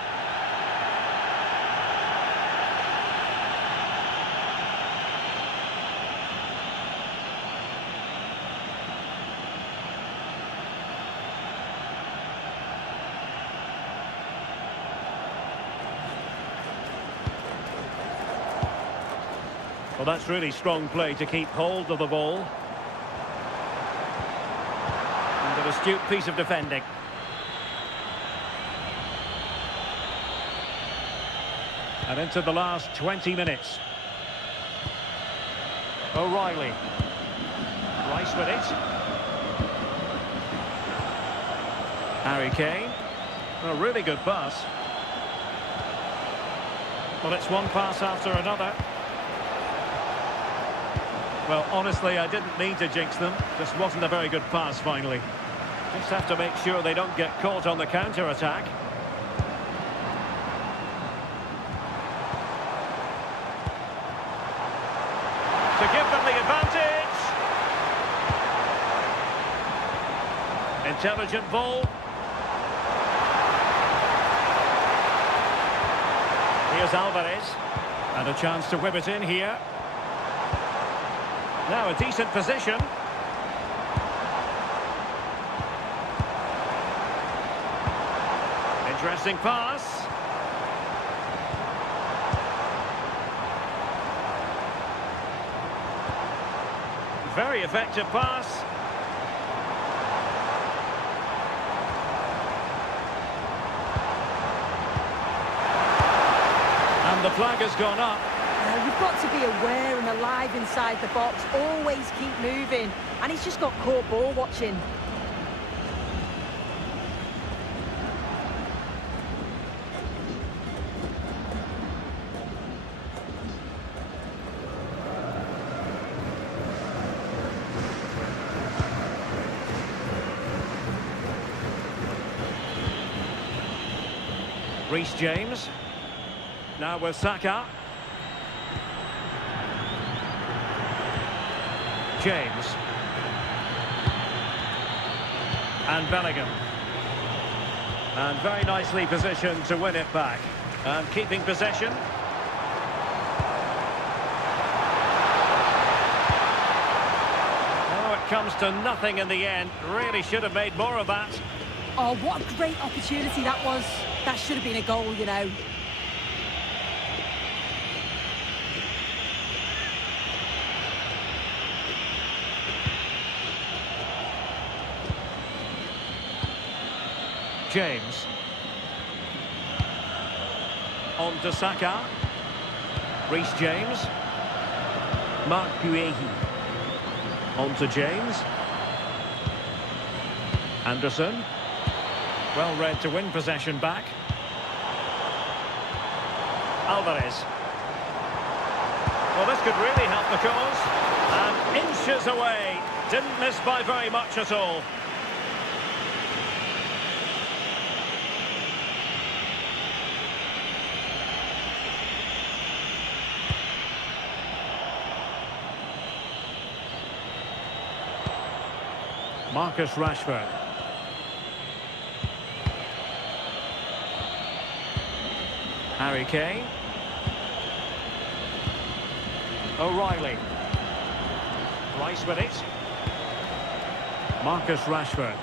Well, that's really strong play to keep hold of the ball. An astute piece of defending. And into the last 20 minutes. O'Reilly. Rice with it. Harry Kane. A really good pass. Well, it's one pass after another. Well, honestly, I didn't mean to jinx them. Just wasn't a very good pass, finally. Just have to make sure they don't get caught on the counter-attack. To give them the advantage. Intelligent ball. Here's Alvarez. And a chance to whip it in here. Now a decent position. Interesting pass. Very effective pass. And the flag has gone up. You've got to be aware and alive inside the box. Always keep moving. And he's just got caught ball watching. Reece James. Now with Saka. James. And Bellingham. And very nicely positioned to win it back. And keeping possession. Oh, it comes to nothing in the end. Really should have made more of that. Oh, what a great opportunity that was. That should have been a goal, you know. James. On to Saka. Reece James. Mark Guehi. On to James. Anderson. Well read to win possession back. Alvarez. Well, this could really help the cause. And inches away. Didn't miss by very much at all. Marcus Rashford. Harry Kane. O'Reilly. Rice with it. Marcus Rashford.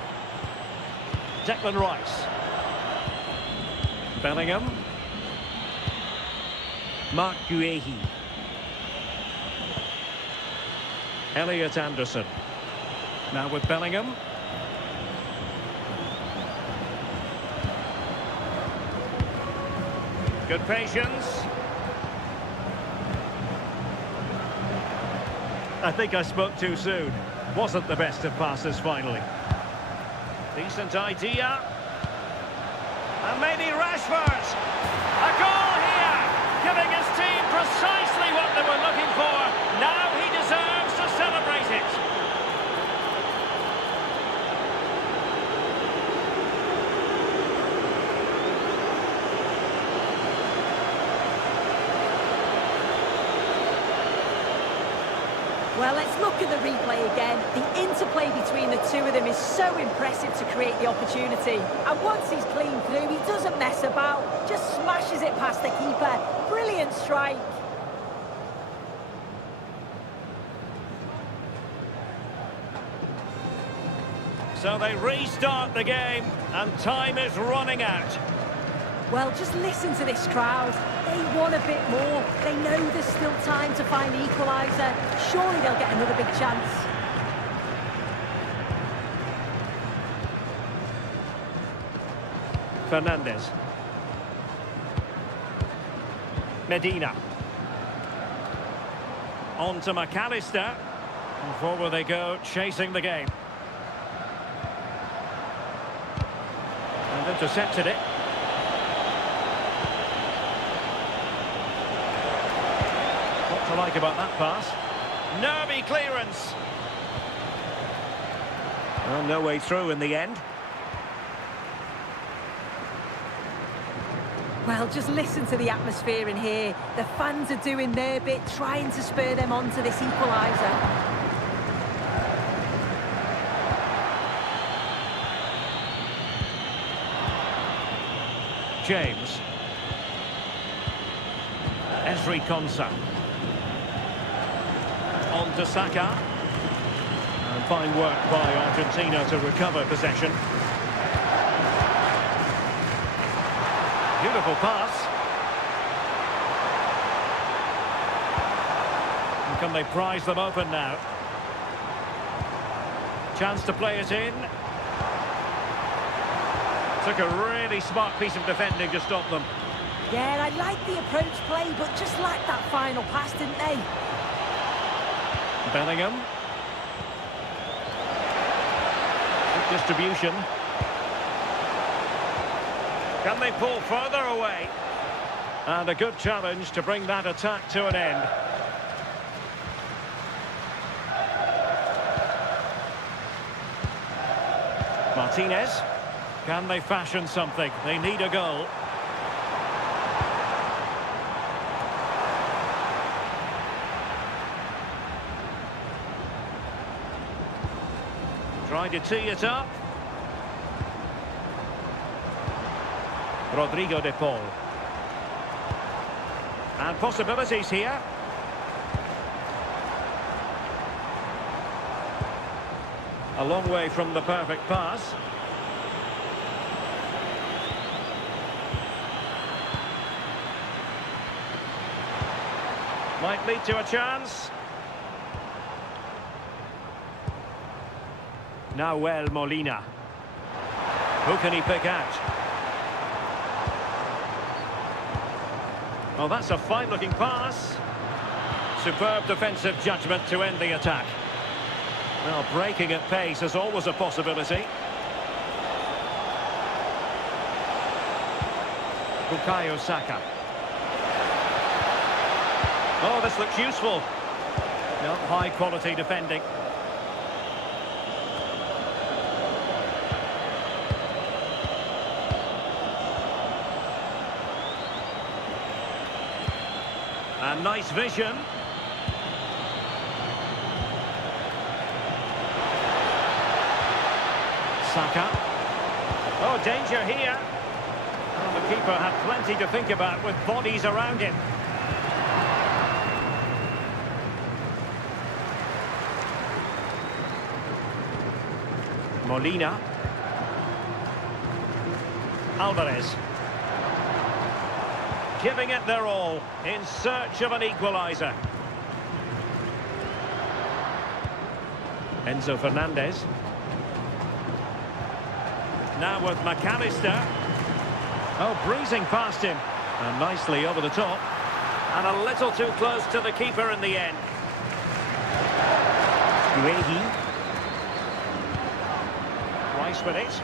Declan Rice. Bellingham. Mark Guehi. Elliot Anderson. Now with Bellingham. Good patience. I think I spoke too soon. Wasn't the best of passes finally. Decent idea. And maybe Rashford. A goal here. Giving his team precisely what they were looking for. Now he deserves to celebrate it. Well, let's look at the replay again. The interplay between the two of them is so impressive to create the opportunity. And once he's clean through, he doesn't mess about, just smashes it past the keeper. Brilliant strike. So they restart the game, and time is running out. Well, just listen to this crowd. They want a bit more. They know there's still time to find the equaliser. Surely they'll get another big chance. Fernandes. Medina. On to McAllister. And forward they go, chasing the game. And intercepted it. What to like about that pass? Nervy clearance. Well, no way through in the end. Well, just listen to the atmosphere in here. The fans are doing their bit, trying to spur them on to this equaliser. James. Esri Konsa. on to Saka. And fine work by Argentina to recover possession. Beautiful pass. And can they prise them open now? Chance to play it in. Took a really smart piece of defending to stop them. Yeah, I like the approach play, but just lacked that final pass, didn't they? Bellingham. Good distribution. Can they pull further away? And a good challenge to bring that attack to an end. Martinez. Can they fashion something? They need a goal. Trying to tee it up. Rodrigo de Paul. And possibilities here. A long way from the perfect pass. Might lead to a chance. Now Molina. Who can he pick out? Oh, that's a fine-looking pass. Superb defensive judgment to end the attack. Well, breaking at pace is always a possibility. Bukayo Saka. Oh, this looks useful. No, high-quality defending. And nice vision. Saka. Oh, danger here. Oh, the keeper had plenty to think about with bodies around him. Molina. Alvarez. Giving it their all in search of an equaliser. Enzo Fernandez. Now with McAllister. Oh, breezing past him. And nicely over the top. And a little too close to the keeper in the end. Guehi. Rice with it.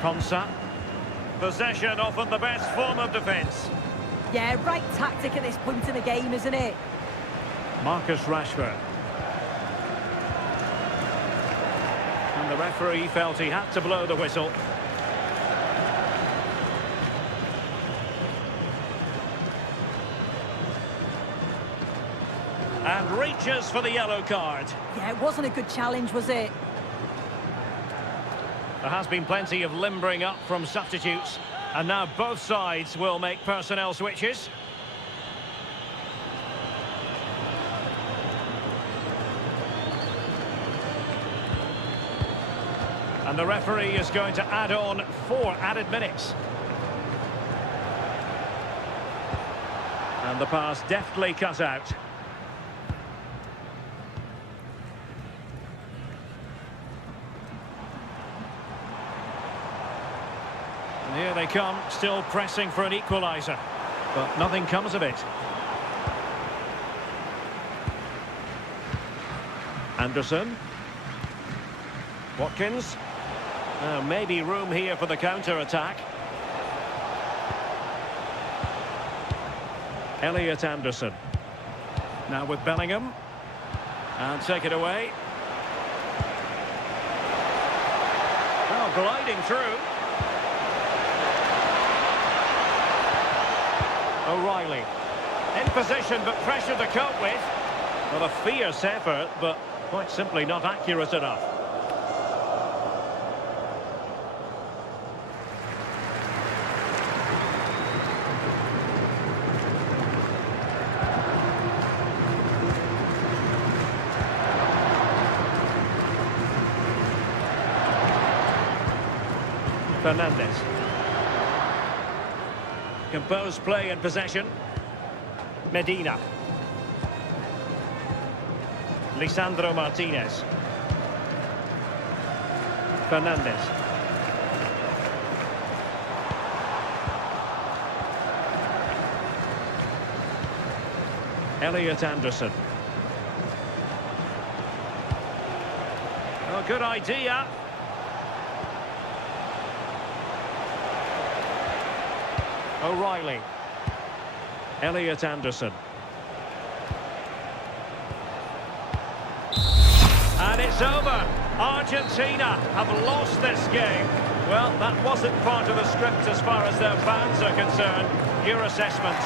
Konsa. Possession often the best form of defence. Yeah, right tactic at this point in the game, isn't it? Marcus Rashford. And the referee felt he had to blow the whistle. And reaches for the yellow card. Yeah, it wasn't a good challenge, was it? There has been plenty of limbering up from substitutes. And now both sides will make personnel switches. And the referee is going to add on 4 added minutes. And the pass deftly cut out. And here they come, still pressing for an equaliser. But nothing comes of it. Anderson. Watkins. Maybe room here for the counter-attack. Elliot Anderson. Now with Bellingham. And take it away. Oh, gliding through. O'Reilly. In position, but pressure to cope with. Well, a fierce effort, but quite simply not accurate enough. Fernandez. Composed play and possession. Medina. Lisandro Martinez. Fernandez. Elliot Anderson. Oh, good idea. O'Reilly. Elliot Anderson. And it's over. Argentina have lost this game. Well, that wasn't part of the script as far as their fans are concerned. Your assessment?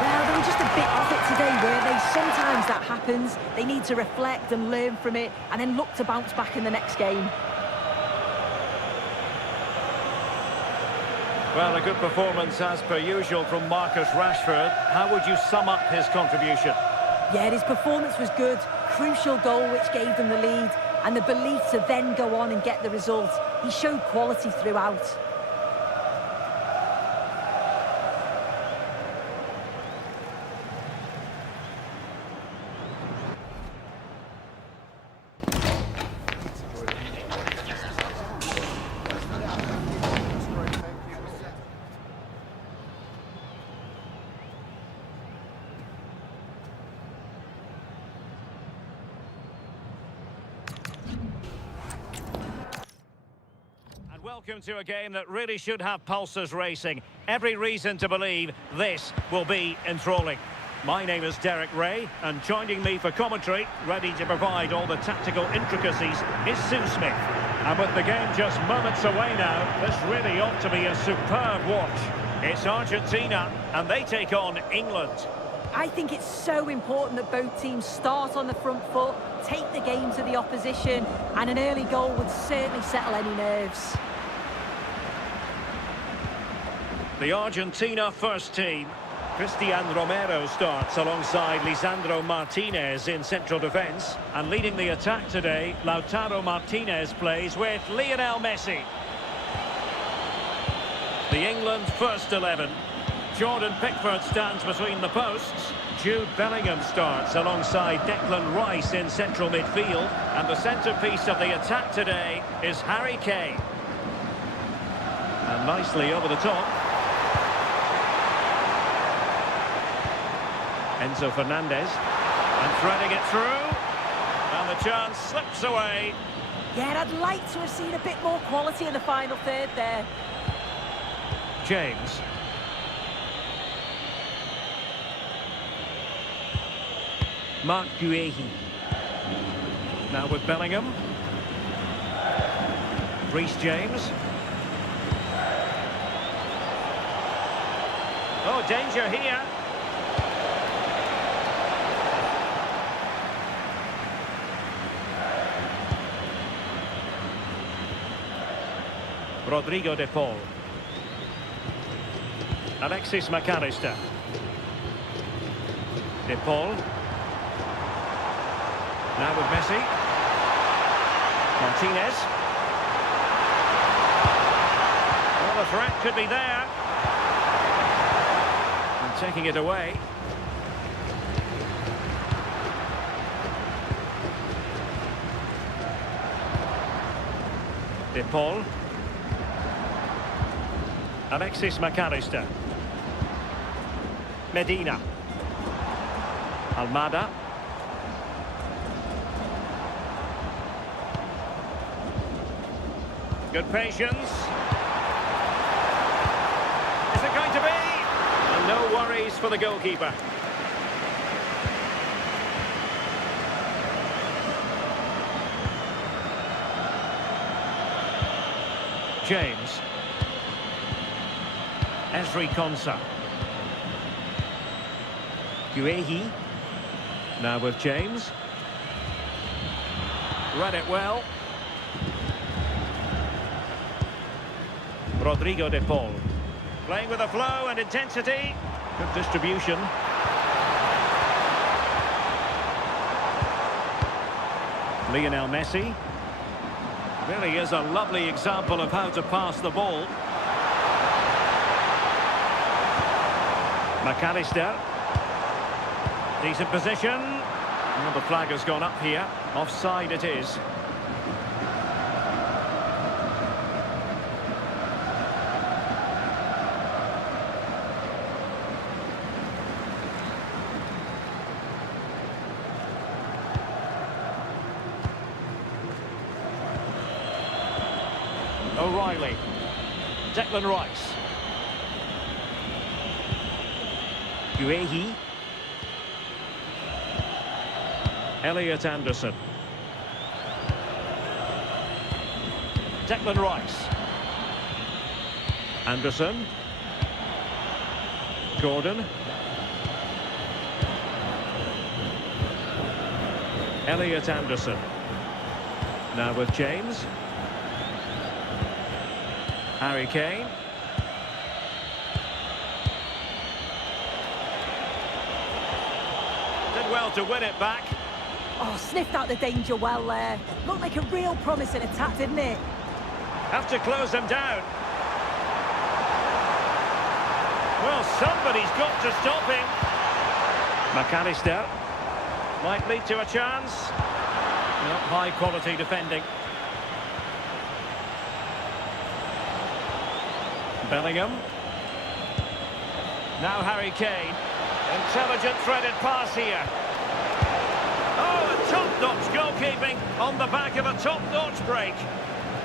Well, they were just a bit off it today, weren't they? Sometimes that happens. They need to reflect and learn from it and then look to bounce back in the next game. Well, a good performance as per usual from Marcus Rashford. How would you sum up his contribution? Yeah, his performance was good. Crucial goal which gave them the lead and the belief to then go on and get the result. He showed quality throughout. Welcome to a game that really should have pulses racing. Every reason to believe this will be enthralling. My name is Derek Ray, and joining me for commentary, ready to provide all the tactical intricacies, is Sue Smith. And with the game just moments away now, this really ought to be a superb watch. It's Argentina, and they take on England. I think it's so important that both teams start on the front foot, take the game to the opposition, and an early goal would certainly settle any nerves. The Argentina first team. Cristian Romero starts alongside Lisandro Martinez in central defence. And leading the attack today, Lautaro Martinez plays with Lionel Messi. The England first 11. Jordan Pickford stands between the posts. Jude Bellingham starts alongside Declan Rice in central midfield. And the centrepiece of the attack today is Harry Kane. And nicely over the top. Enzo Fernandez, and threading it through, and the chance slips away. Yeah, I'd like to have seen a bit more quality in the final third there. James. Mark Guehi. Now with Bellingham. Reece James. Oh, danger here. Rodrigo de Paul. Alexis McAllister. De Paul. Now with Messi. Martinez. Well, the threat could be there. And taking it away. De Paul. Alexis McAllister. Medina. Almada. Good patience. Is it going to be? And no worries for the goalkeeper. James. Esri Konsa. Guehi. Now with James. Read it well. Rodrigo de Paul. Playing with a flow and intensity. Good distribution. Lionel Messi. Really is a lovely example of how to pass the ball. McAllister. Decent position. Well, the flag has gone up here. Offside it is. O'Reilly. Declan Rice. Guehi. Elliot Anderson. Declan Rice. Anderson. Gordon. Elliot Anderson. Now with James. Harry Kane. Did well to win it back. Oh, sniffed out the danger well there. Looked like a real promising attack, didn't it? Have to close them down. Well, somebody's got to stop him. McAllister. Might lead to a chance. Not high quality defending. Bellingham. Now Harry Kane. Intelligent threaded pass here. Oh, a top-notch goalkeeping on the back of a top-notch break.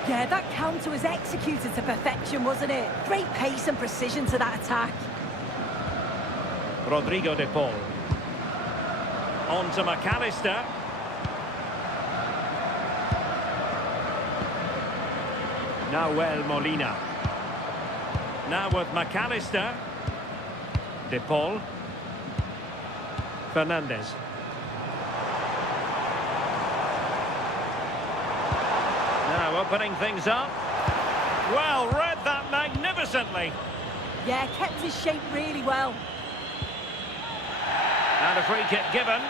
Yeah, that counter was executed to perfection, wasn't it? Great pace and precision to that attack. Rodrigo de Paul. On to McAllister. Nahuel Molina. Now with McAllister. De Paul. Fernandez. Now opening things up. Well, read that magnificently. Yeah, kept his shape really well. And a free kick given.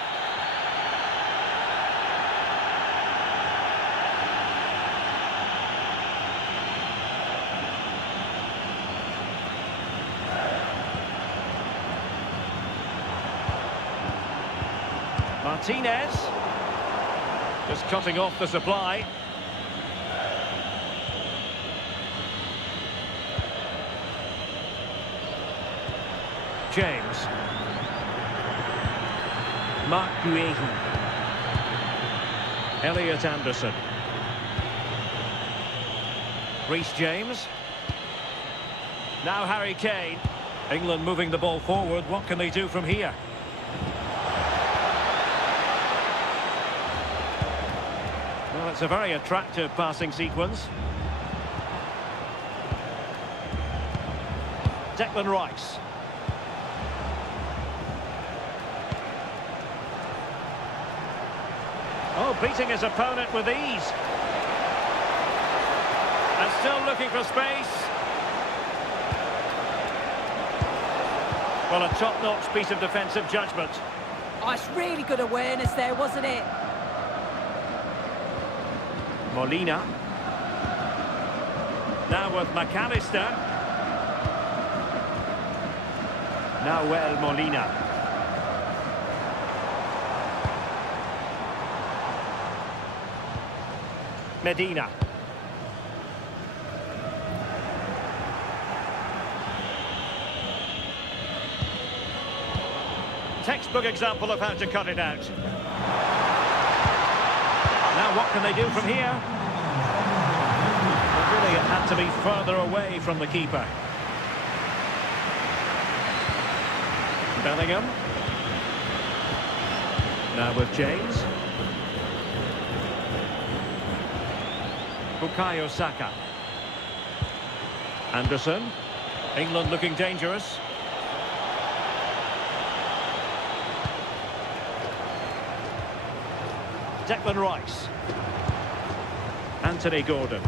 Martinez. Just cutting off the supply. James. Mark Guehi. Elliot Anderson. Reece James. Now Harry Kane. England moving the ball forward. What can they do from here? Well, it's a very attractive passing sequence. Declan Rice. Oh, beating his opponent with ease. And still looking for space. Well, a top-notch piece of defensive judgment. Oh, it's really good awareness there, wasn't it? Molina. Now with McAllister. Nahuel Molina. Medina. Textbook example of how to cut it out. Now what can they do from here? Well, really it had to be further away from the keeper. Bellingham. Now with James. Bukayo Saka. Anderson. England looking dangerous. Declan Rice. Anthony Gordon.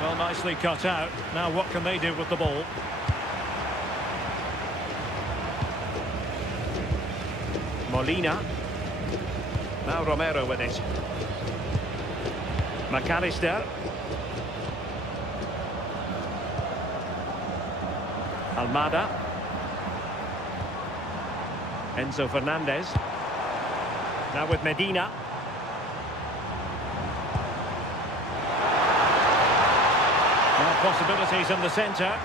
Well, nicely cut out. Now what can they do with the ball? Molina. Now Romero with it. McAllister. Almada. Enzo Fernandez. Now with Medina. Now possibilities in the centre.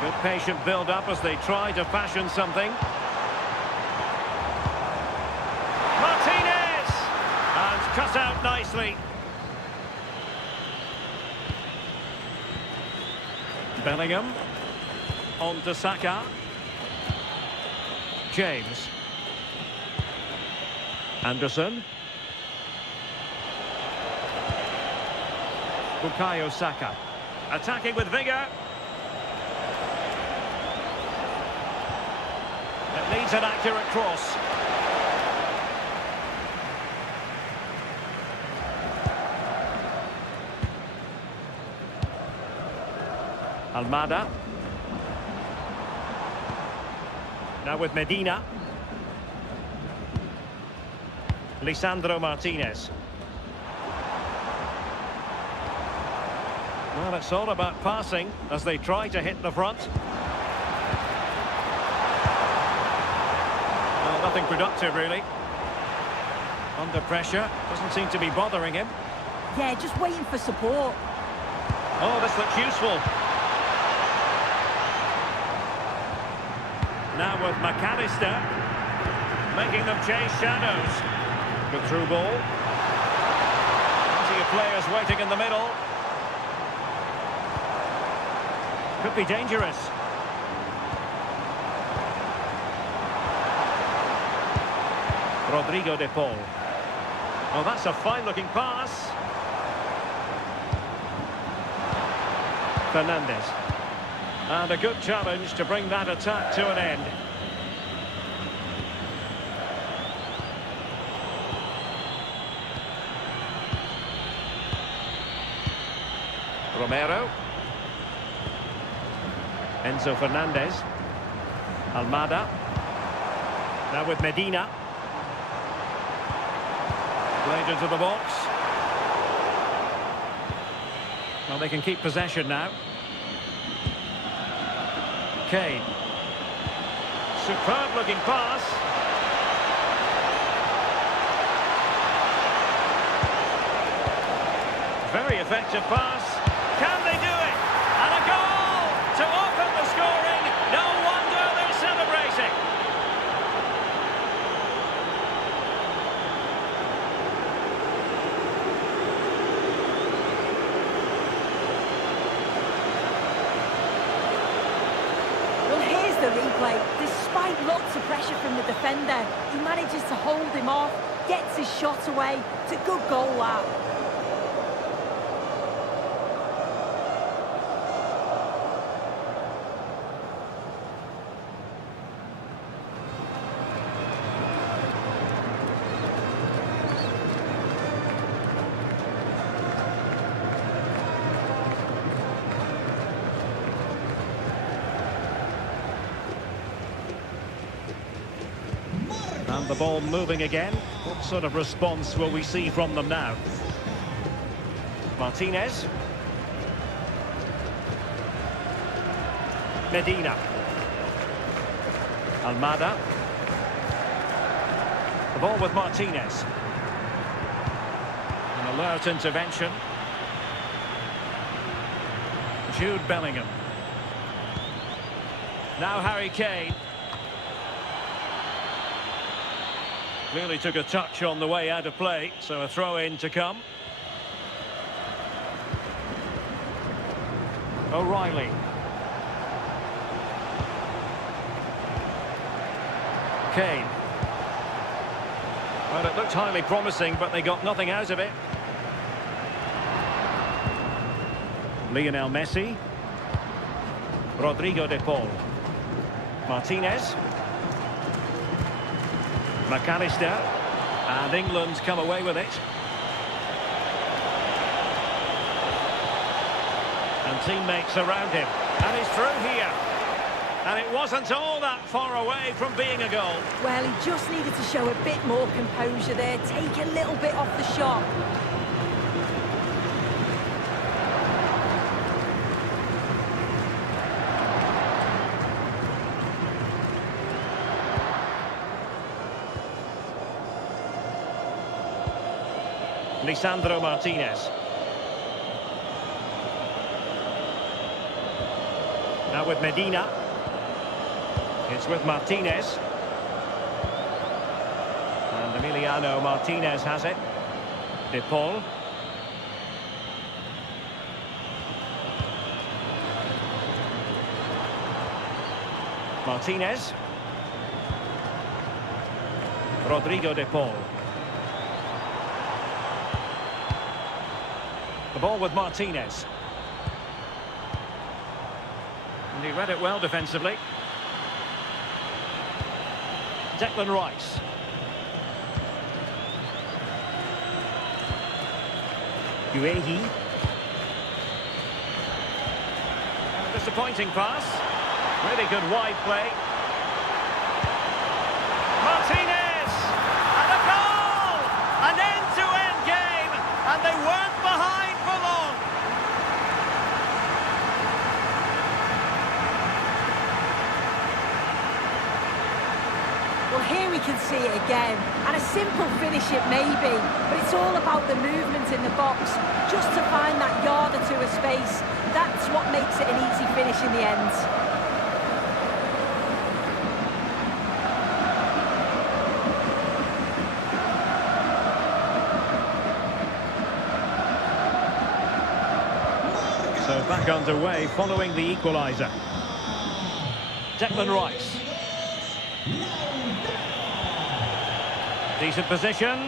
Good patient build-up as they try to fashion something. Martinez! And cut out nicely. Bellingham. On to Saka. James. Anderson. Bukayo Saka. Attacking with vigour. It needs an accurate cross. Almada. Now with Medina. Lisandro Martinez. Well, it's all about passing as they try to hit the front. Well, nothing productive, really. Under pressure. Doesn't seem to be bothering him. Yeah, just waiting for support. Oh, this looks useful. Now with McAllister. Making them chase shadows. Good through ball. Plenty of players waiting in the middle. Could be dangerous. Rodrigo de Paul. Oh, that's a fine-looking pass. Fernandez. And a good challenge to bring that attack to an end. Romero. Enzo Fernandez. Almada. Now with Medina. Played into the box. Well, they can keep possession now. Kane. Superb looking pass. Very effective pass. Can they do it? And a goal to open the scoring. No wonder they're celebrating. Well, here's the replay. Despite lots of pressure from the defender, he manages to hold him off, gets his shot away. It's a good goal, that. And the ball moving again. What sort of response will we see from them now? Martinez. Medina. Almada. The ball with Martinez. An alert intervention. Jude Bellingham. Now Harry Kane. Clearly took a touch on the way out of play, so a throw-in to come. O'Reilly. Kane. Well, it looked highly promising, but they got nothing out of it. Lionel Messi. Rodrigo de Paul. Martinez. McAllister, and England come away with it. And teammates around him, and he's through here. And it wasn't all that far away from being a goal. Well, he just needed to show a bit more composure there, take a little bit off the shot. Lisandro Martinez. Now with Medina. It's with Martinez. And Emiliano Martinez has it. De Paul. Martinez. Rodrigo De Paul. The ball with Martinez. And he read it well defensively. Declan Rice. Guehi. Disappointing pass. Really good wide play. Martinez! And a goal! An end-to-end game! And they weren't behind for long. Well, here we can see it again. And a simple finish it may be, but it's all about the movement in the box. Just to find that yard or two of space. That's what makes it an easy finish in the end. So back underway following the equaliser. Declan Rice. Decent position.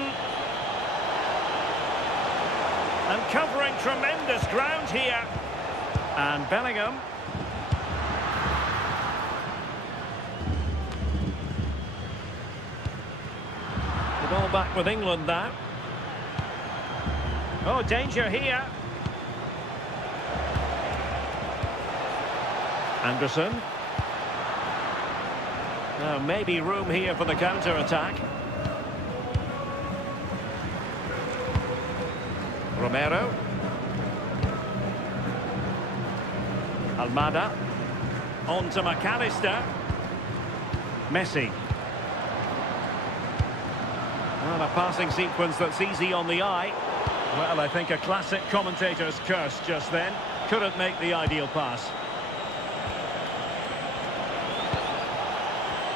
And covering tremendous ground here. And Bellingham. The ball back with England now. Oh, danger here. Anderson. Now maybe room here for the counter-attack. Romero. Almada. On to McAllister. Messi. Well, a passing sequence that's easy on the eye. Well, I think a classic commentator's curse just then. Couldn't make the ideal pass.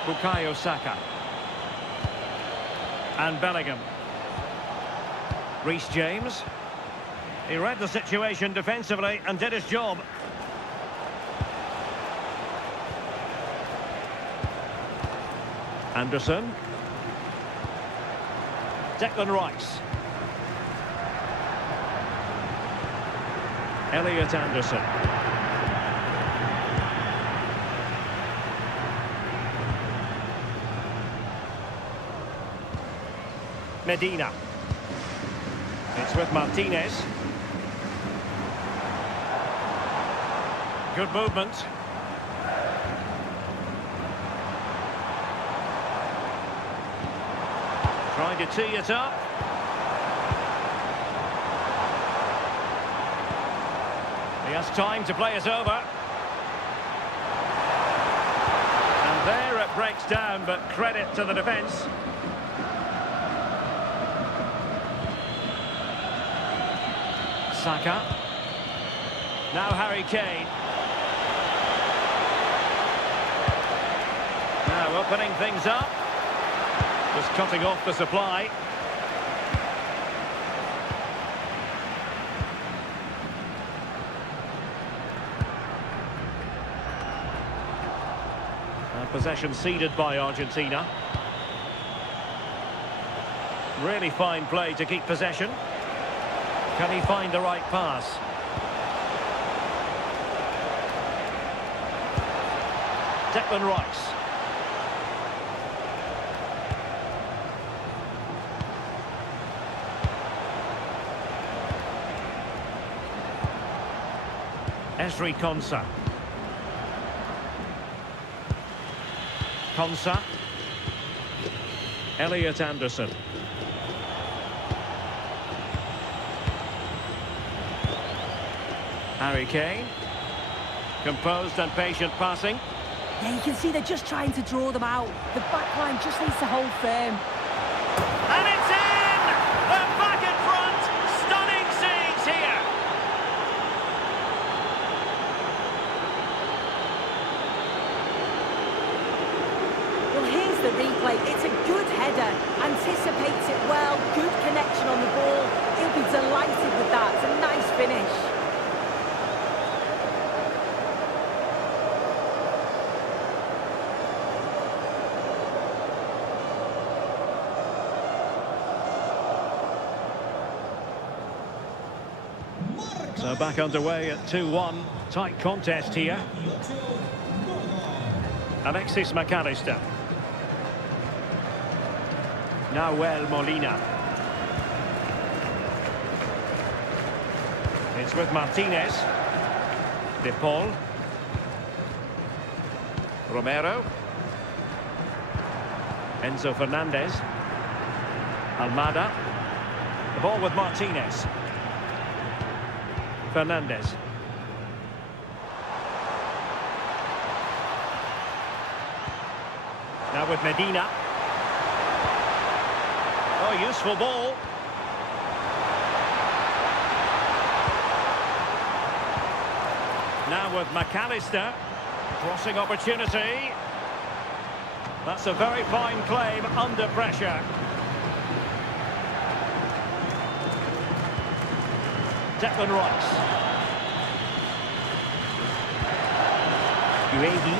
Bukayo Saka. And Bellingham. Reece James. He read the situation defensively and did his job. Anderson. Declan Rice. Elliot Anderson. Medina. It's with Martinez. Good movement. Trying to tee it up. He has time to play it over. And there it breaks down, but credit to the defence. Saka. Now Harry Kane. Now opening things up. Just cutting off the supply. And possession ceded by Argentina. Really fine play to keep possession. Can he find the right pass? Declan Rice. Esri Konsa. Konsa. Elliot Anderson. Harry Kane. Composed and patient passing. Yeah, you can see they're just trying to draw them out. The back line just needs to hold firm. And it's in! They're back in front! Stunning scenes here! Well, here's the replay. It's a good header. Anticipates it well. Good connection on the ball. He'll be delighted with that. It's a nice finish. So back underway at 2-1. Tight contest here. Alexis McAllister. Nahuel Molina. It's with Martinez. De Paul. Romero. Enzo Fernandez. Almada. The ball with Martinez. Fernandez. Now with Medina. Oh, useful ball. Now with McAllister. Crossing opportunity. That's a very fine claim under pressure. Declan Rice. UAE.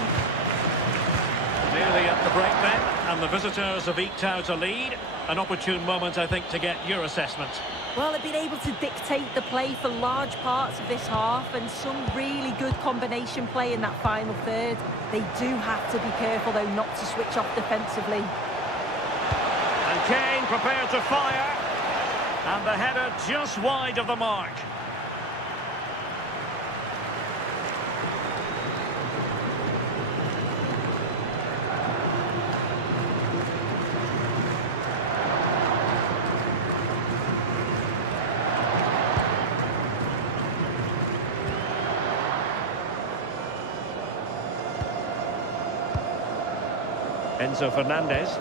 Nearly at the break then, and the visitors have eked out a lead. An opportune moment, I think, to get your assessment. Well, they've been able to dictate the play for large parts of this half, and some really good combination play in that final third. They do have to be careful, though, not to switch off defensively. And Kane prepared to fire. And the header just wide of the mark. Enzo Fernandez.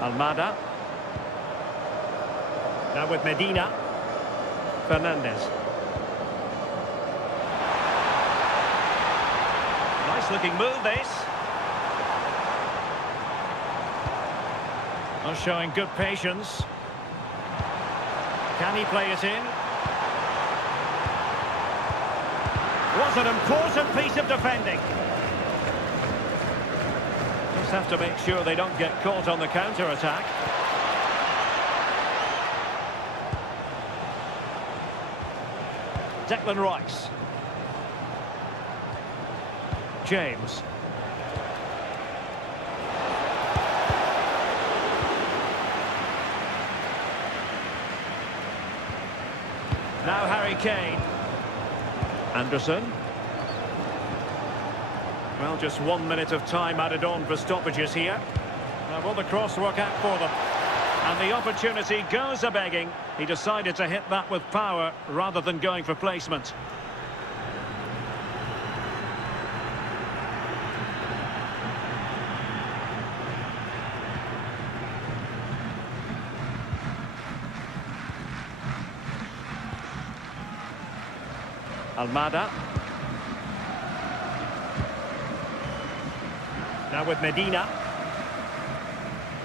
Almada. Now with Medina. Fernandez. Nice looking move this. Oh, showing good patience. Can he play it in? Was an important piece of defending. Just have to make sure they don't get caught on the counter-attack. Declan Rice. James. Now Harry Kane. Anderson. Well, just 1 minute of time added on for stoppages here. Now, will the cross work out for them? And the opportunity goes a-begging. He decided to hit that with power rather than going for placement. Almada. Now with Medina.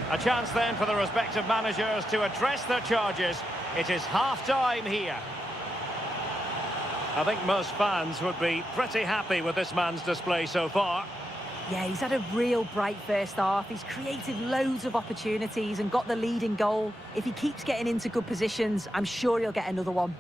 A chance then for the respective managers to address their charges. It is half-time here. I think most fans would be pretty happy with this man's display so far. Yeah, he's had a real bright first half. He's created loads of opportunities and got the leading goal. If he keeps getting into good positions, I'm sure he'll get another one.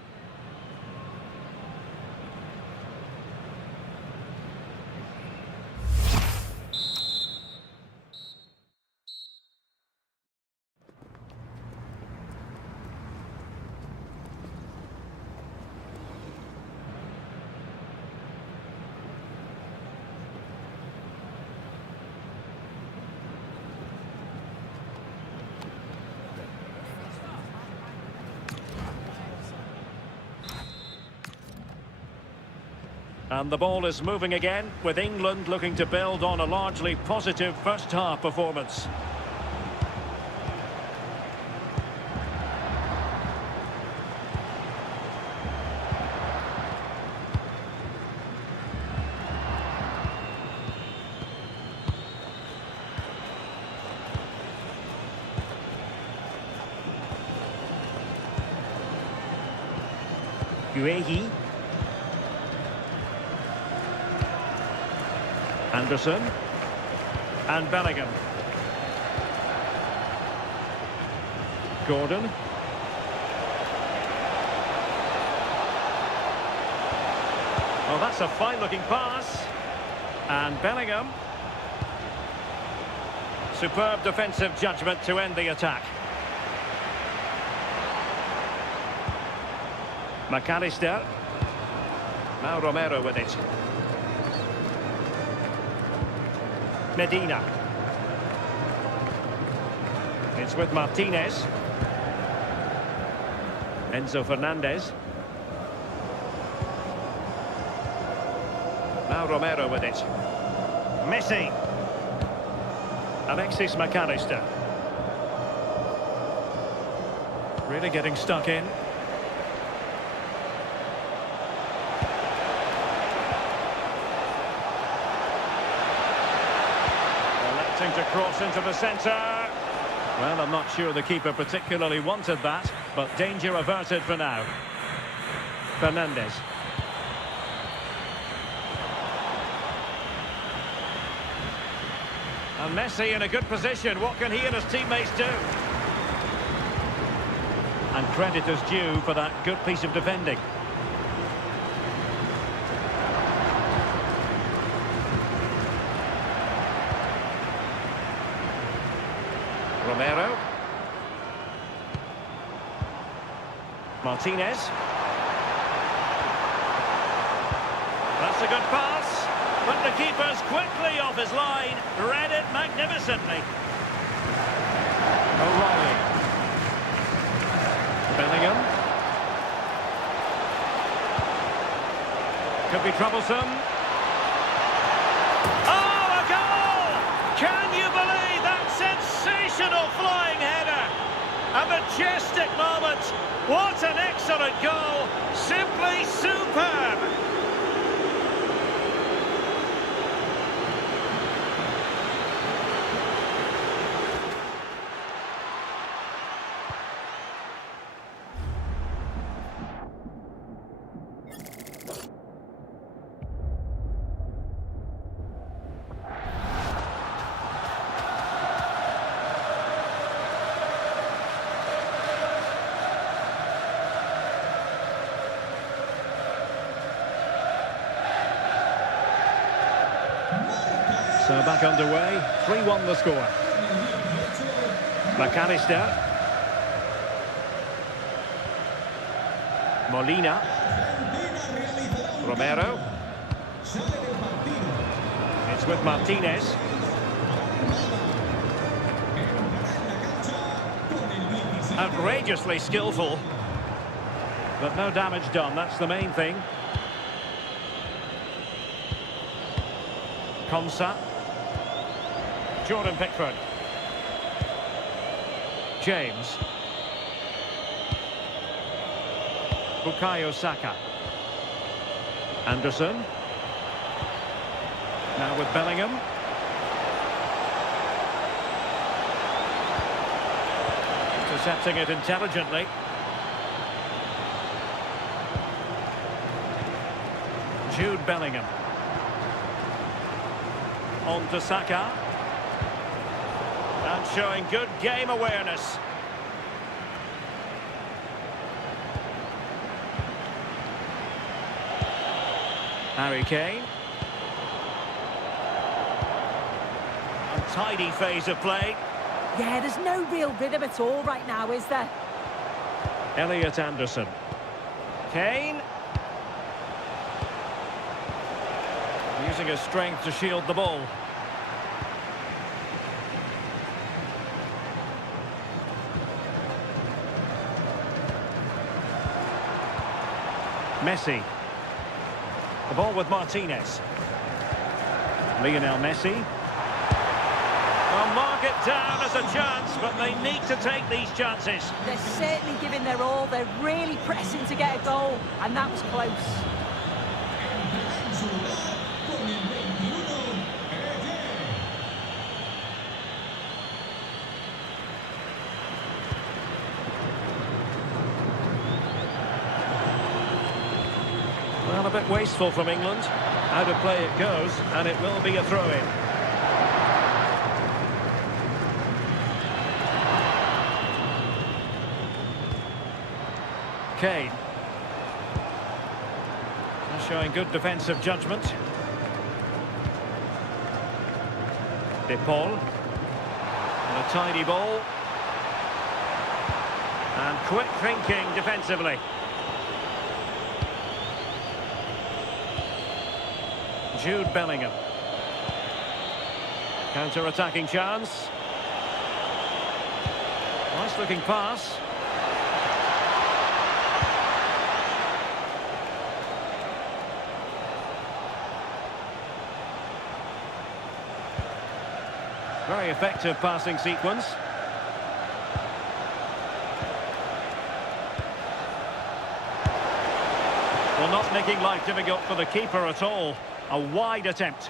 And the ball is moving again, with England looking to build on a largely positive first-half performance. Guehi. Anderson. And Bellingham. Gordon. Oh, that's a fine-looking pass. And Bellingham. Superb defensive judgment to end the attack. McAllister. Now Romero with it. Medina. It's with Martinez. Enzo Fernandez. Now Romero with it. Messi. Alexis McAllister. Really getting stuck in. To cross into the centre. Well, I'm not sure the keeper particularly wanted that, but danger averted for now. Fernandez. And Messi in a good position. What can he and his teammates do? And credit is due for that good piece of defending. Romero. Martinez. That's a good pass, but the keeper's quickly off his line, read it magnificently. O'Reilly. Bellingham. Could be troublesome. Oh, a goal! Can you believe that sensational flying header? A majestic moment. What an excellent goal. Simply superb. So back underway, 3-1 the score. McAllister. Molina. Romero. It's with Martinez. Outrageously skillful. But no damage done, that's the main thing. Konsa. Jordan Pickford. James. Bukayo Saka. Anderson. Now with Bellingham. Intercepting it intelligently. Jude Bellingham. On to Saka. And showing good game awareness. Harry Kane. Untidy phase of play. Yeah, there's no real rhythm at all right now, is there? Elliot Anderson. Kane. Using his strength to shield the ball. Messi. The ball with Martinez. Lionel Messi. They'll mark it down as a chance, but they need to take these chances. They're certainly giving their all. They're really pressing to get a goal, and that was close. En su lugar, con el 21, Ede. Well, a bit wasteful from England. Out of play it goes, and it will be a throw-in. Kane. Showing good defensive judgment. De Paul. And a tidy ball. And quick thinking defensively. Jude Bellingham. Counter-attacking chance. Nice looking pass. Very effective passing sequence. Well, not making life difficult for the keeper at all. A wide attempt.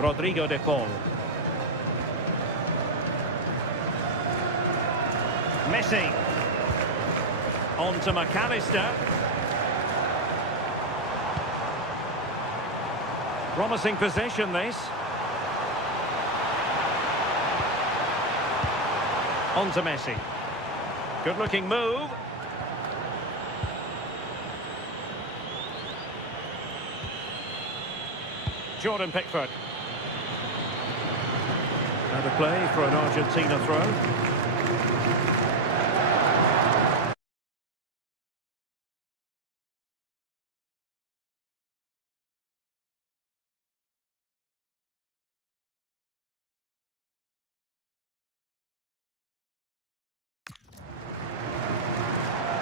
Rodrigo de Paul. Messi. On to McAllister. Promising position, this. On to Messi. Good-looking move. Jordan Pickford. Out of play for an Argentina throw.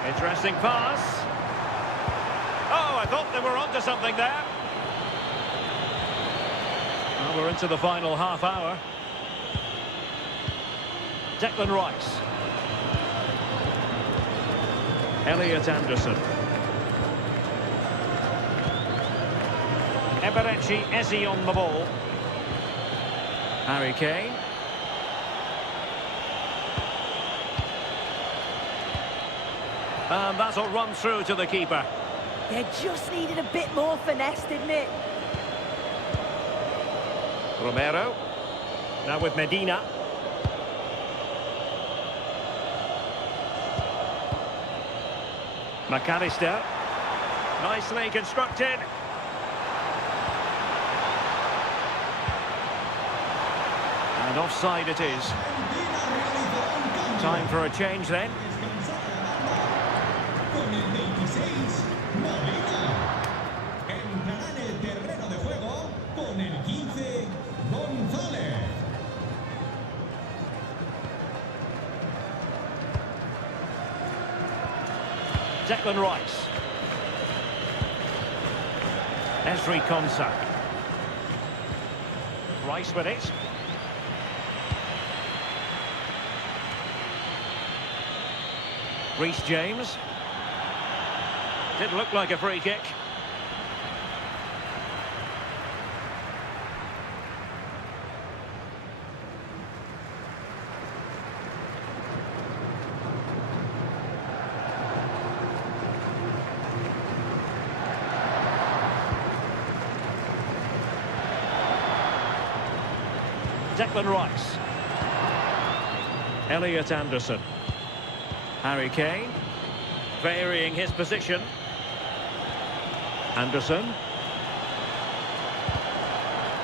Interesting pass. Oh, I thought they were onto something there. Well, we're into the final half hour. Declan Rice. Elliot Anderson. Eberechi Eze on the ball. Harry Kane. And that'll run through to the keeper. They just needed a bit more finesse, didn't it? Romero. Now with Medina. McAllister. Nicely constructed. And offside it is. Time for a change then. Con el 26, Molina. Entrará en el terreno de juego con el 15, González. Declan Rice. Ezri Konsa. Rice with it. Reece James. Did look like a free kick. Declan Rice. Elliot Anderson. Harry Kane. Varying his position. Anderson.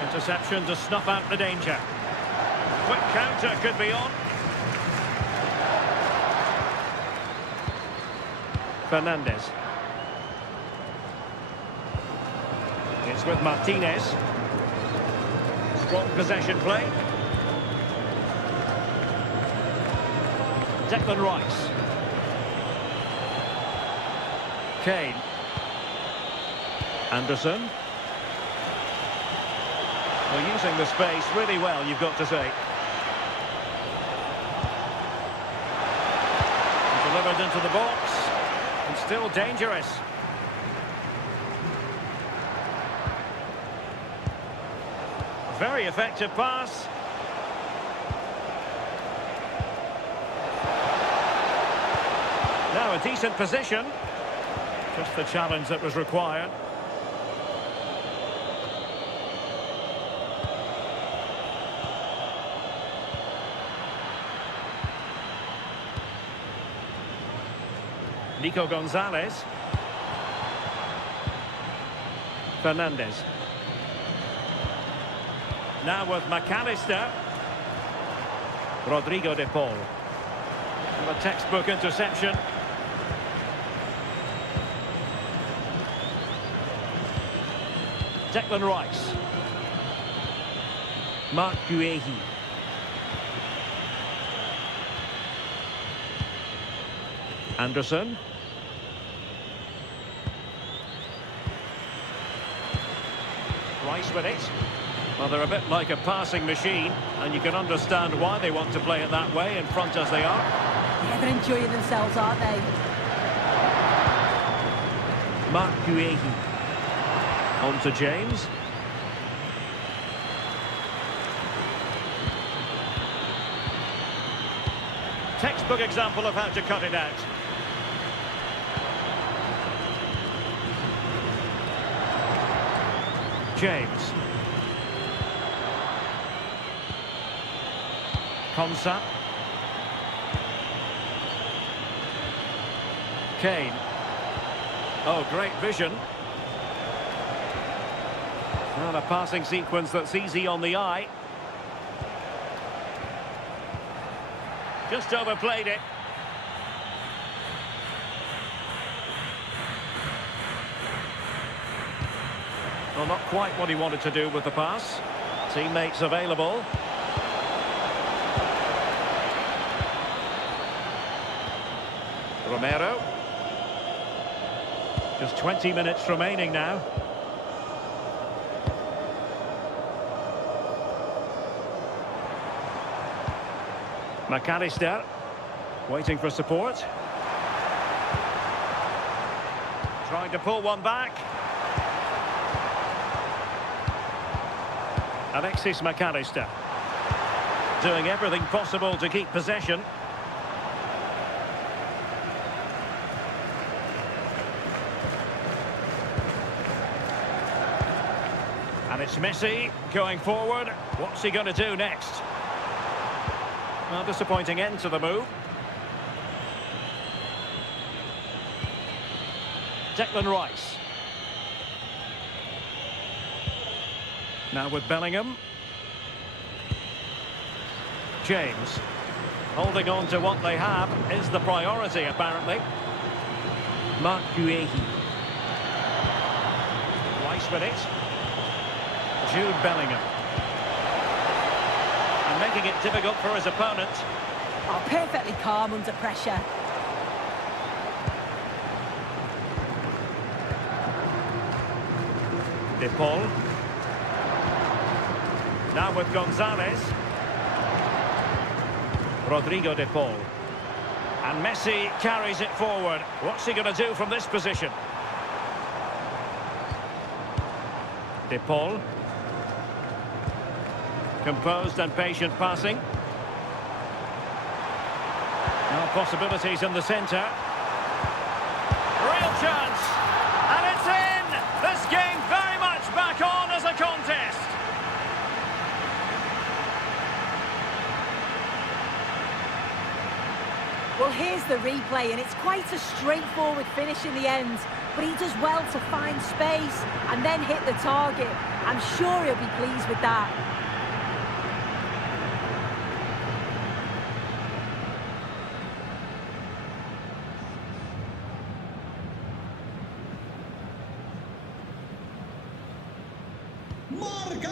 Interception to snuff out the danger. Quick counter could be on. Fernandez. It's with Martinez. Strong possession play. Declan Rice. Kane. Anderson. Well, using the space really well, you've got to say. Delivered into the box. And still dangerous. Very effective pass. Now a decent position. Just the challenge that was required. Nico Gonzalez. Fernandez. Now with McAllister. Rodrigo de Paul. And a textbook interception. Declan Rice. Mark Guehi. Anderson. Rice with it. Well, they're a bit like a passing machine, and you can understand why they want to play it that way, in front as they are. Yeah, they're enjoying themselves, aren't they? Mark Guehi. On to James. Textbook example of how to cut it out. James. Konsa. Kane. Oh, great vision. Well, a passing sequence that's easy on the eye. Just overplayed it. Well, not quite what he wanted to do with the pass. Teammates available. Romero. Just 20 minutes remaining now. McAllister. Waiting for support. Trying to pull one back. Alexis McAllister. Doing everything possible to keep possession. And it's Messi going forward. What's he going to do next? Well, disappointing end to the move. Declan Rice. Now with Bellingham. James. Holding on to what they have is the priority, apparently. Mark Guehi. Rice with it. Jude Bellingham. And making it difficult for his opponent. Oh, perfectly calm under pressure. De Paul. Now with Gonzalez. Rodrigo de Paul. And Messi carries it forward. What's he going to do from this position? De Paul. Composed and patient passing. Now possibilities in the centre. Real chance. And it's in! This game very much back on as a contest. Well, here's the replay, and it's quite a straightforward finish in the end. But he does well to find space and then hit the target. I'm sure he'll be pleased with that.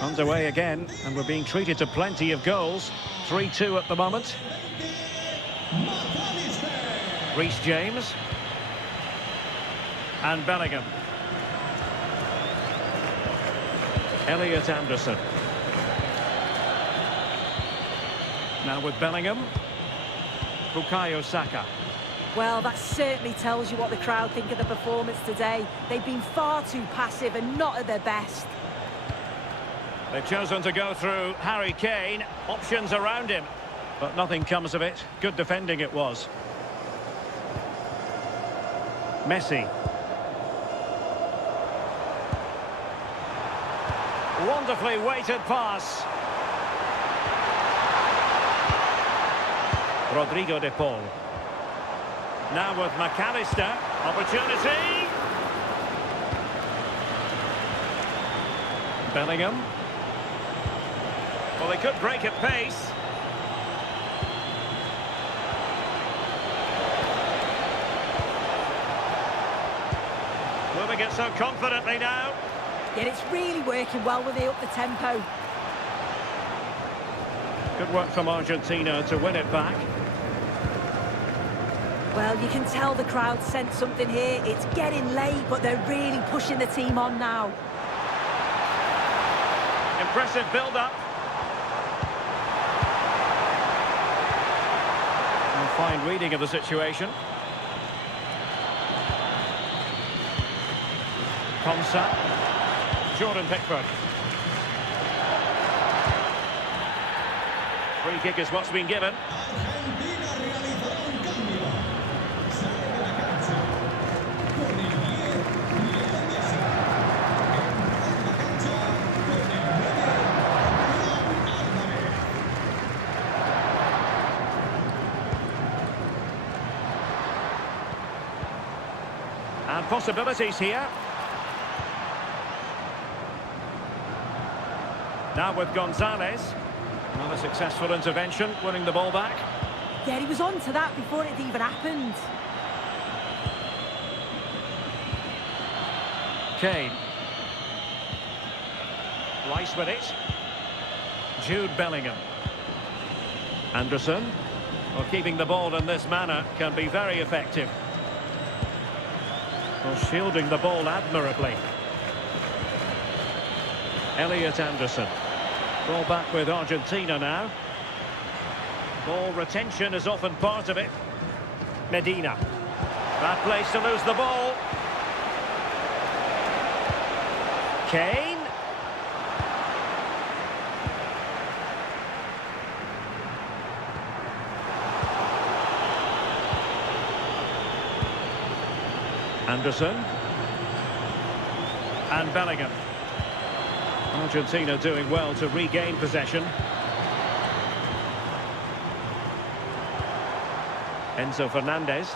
Underway again, and we're being treated to plenty of goals. 3-2 at the moment. Reece James. And Bellingham. Elliot Anderson. Now with Bellingham. Bukayo Saka. Well, that certainly tells you what the crowd think of the performance today. They've been far too passive and not at their best. They've chosen to go through Harry Kane. Options around him, but nothing comes of it. Good defending it was. Messi. Wonderfully weighted pass. Rodrigo de Paul. Now with McAllister. Opportunity. Bellingham. Well, they could break at pace. Moving it so confidently now. Yet it's really working well when they up the tempo. Good work from Argentina to win it back. Well, you can tell the crowd sense something here. It's getting late, but they're really pushing the team on now. Impressive build-up. And fine reading of the situation. Konsa. Jordan Pickford. Free kick is what's been given. And possibilities here. Now with Gonzalez. Another successful intervention, winning the ball back. Yeah, he was on to that before it even happened. Kane. Rice with it. Jude Bellingham. Anderson. Well, keeping the ball in this manner can be very effective. Well, shielding the ball admirably. Elliot Anderson. Ball back with Argentina now. Ball retention is often part of it. Medina. Bad place to lose the ball. Kane. Anderson. And Bellingham. Argentina doing well to regain possession. Enzo Fernandez.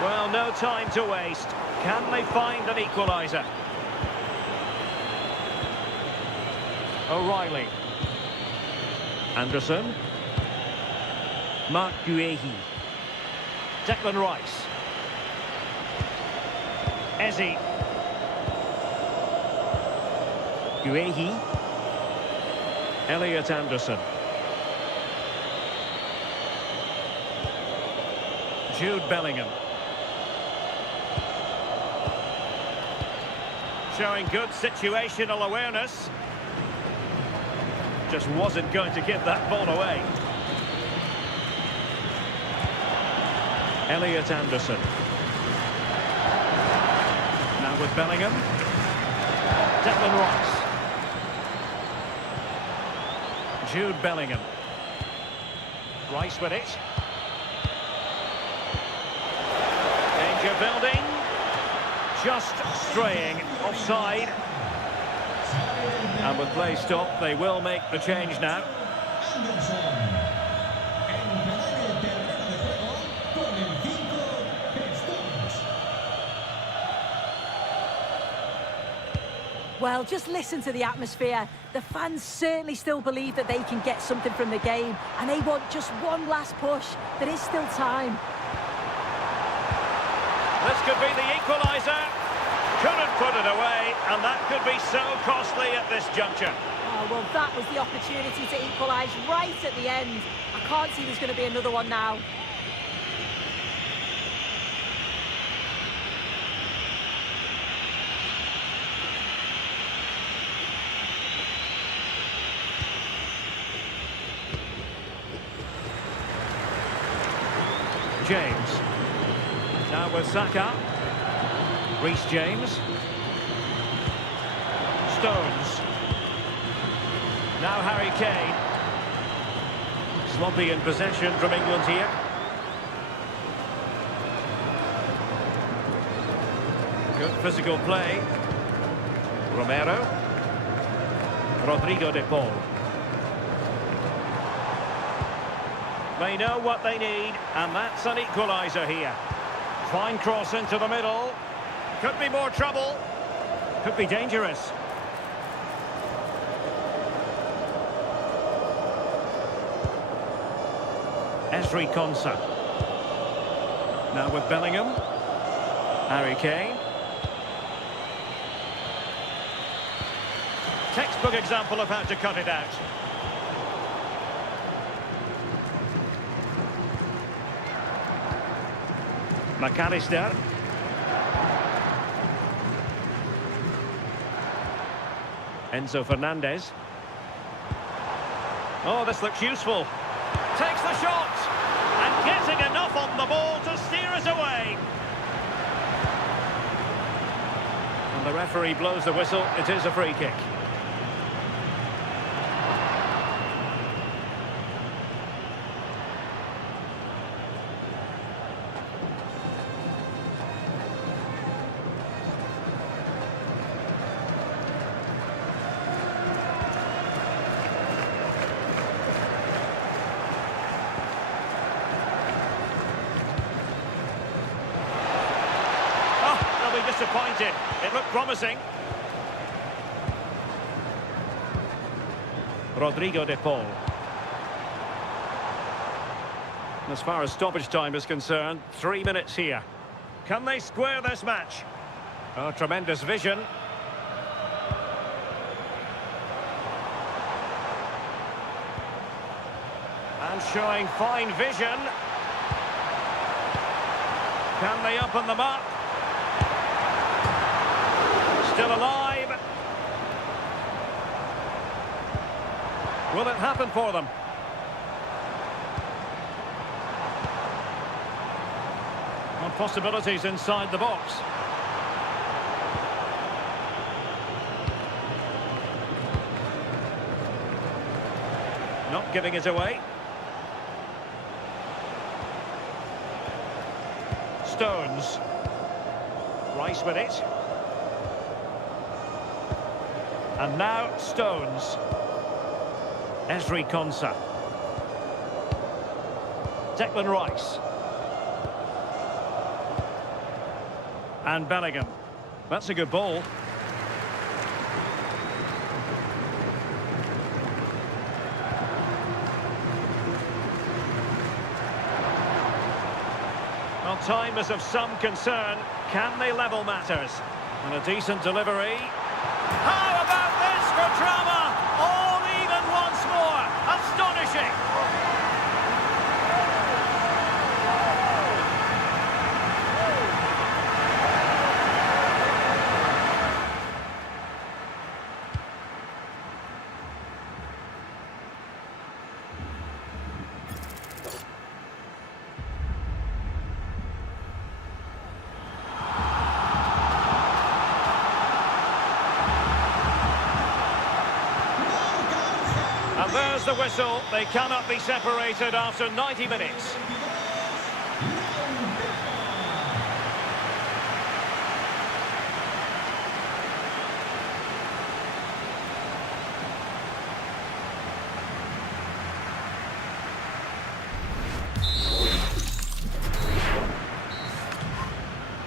Well, no time to waste. Can they find an equaliser? O'Reilly. Anderson. Mark Guehi. Declan Rice. Eze. Guehi. Elliot Anderson. Jude Bellingham. Showing good situational awareness. Just wasn't going to give that ball away. Elliot Anderson. Now with Bellingham. Declan Rice. Jude Bellingham. Rice with it. Danger building. Just straying offside. And with play stopped, they will make the change now. Well, just listen to the atmosphere. The fans certainly still believe that they can get something from the game, and they want just one last push. There is still time. This could be the equaliser. Couldn't put it away, and that could be so costly at this juncture. Oh, well, that was the opportunity to equalise right at the end. I can't see there's going to be another one now. James. Now with Saka. Reece James. Stones. Now Harry Kane. Sloppy in possession from England here. Good physical play. Romero. Rodrigo de Paul. They know what they need, and that's an equaliser here. Fine cross into the middle. Could be more trouble. Could be dangerous. Ezri Konsa. Now with Bellingham. Harry Kane. Textbook example of how to cut it out. McAllister. Enzo Fernandez. Oh, this looks useful. Takes the shot. And getting enough on the ball to steer us away. And the referee blows the whistle. It is a free kick. Disappointed. It looked promising. Rodrigo de Paul. As far as stoppage time is concerned, 3 minutes here. Can they square this match? Oh, tremendous vision. And showing fine vision. Can they open them up? Still alive. Will it happen for them? Well, possibilities inside the box. Not giving it away. Stones. Rice with it. And now Stones. Ezri Konsa. Declan Rice. And Bellingham. That's a good ball. Well, time is of some concern. Can they level matters? And a decent delivery. How about this for drama? All even once more. Astonishing. And there's the whistle. They cannot be separated after 90 minutes.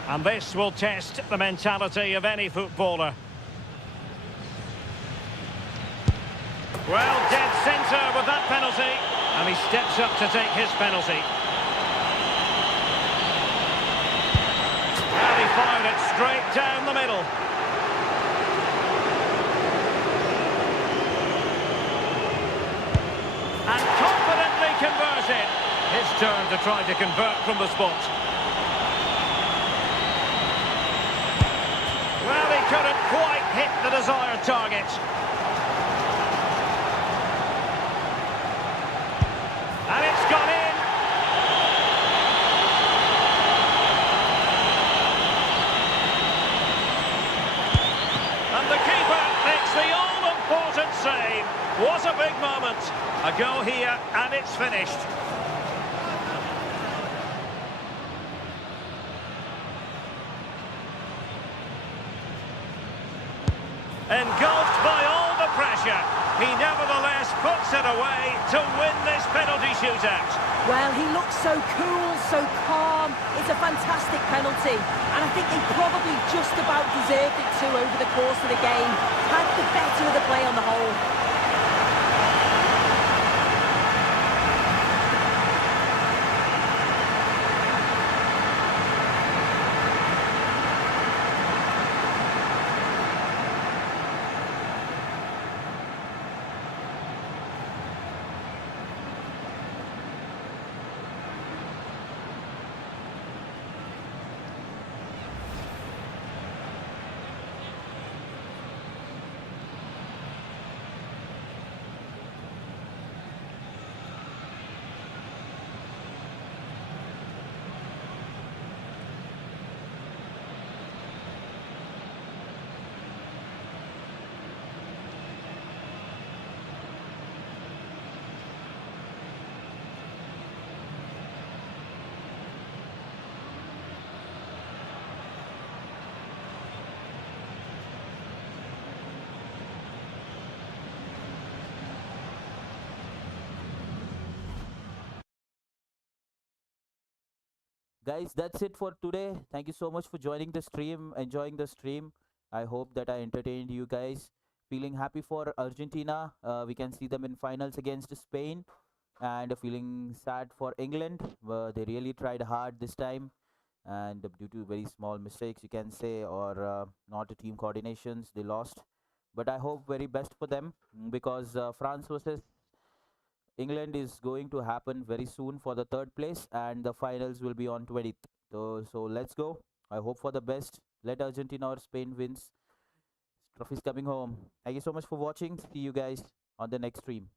And this will test the mentality of any footballer. Well, dead centre with that penalty. And he steps up to take his penalty. And he fired it straight down the middle. His turn to try to convert from the spot. Well, he couldn't quite hit the desired target. And it's gone in. And the keeper makes the all-important save. What a big moment. A goal here, and it's finished. Engulfed by all the pressure, he nevertheless puts it away to win this penalty shootout. Well, he looks so cool, so calm. It's a fantastic penalty. And I think they probably just about deserved it too over the course of the game. Had the better of the play on the whole. Guys, that's it for today. Thank you so much for joining the stream, enjoying the stream. I hope that I entertained you guys. Feeling happy for Argentina. We can see them in finals against Spain. And feeling sad for England. They really tried hard this time. And due to very small mistakes, you can say, or not team coordinations, they lost. But I hope very best for them because France versus England is going to happen very soon for the third place, and the finals will be on 20th. So let's go. I hope for the best. Let Argentina or Spain wins. Trophies coming home. Thank you so much for watching. See you guys on the next stream.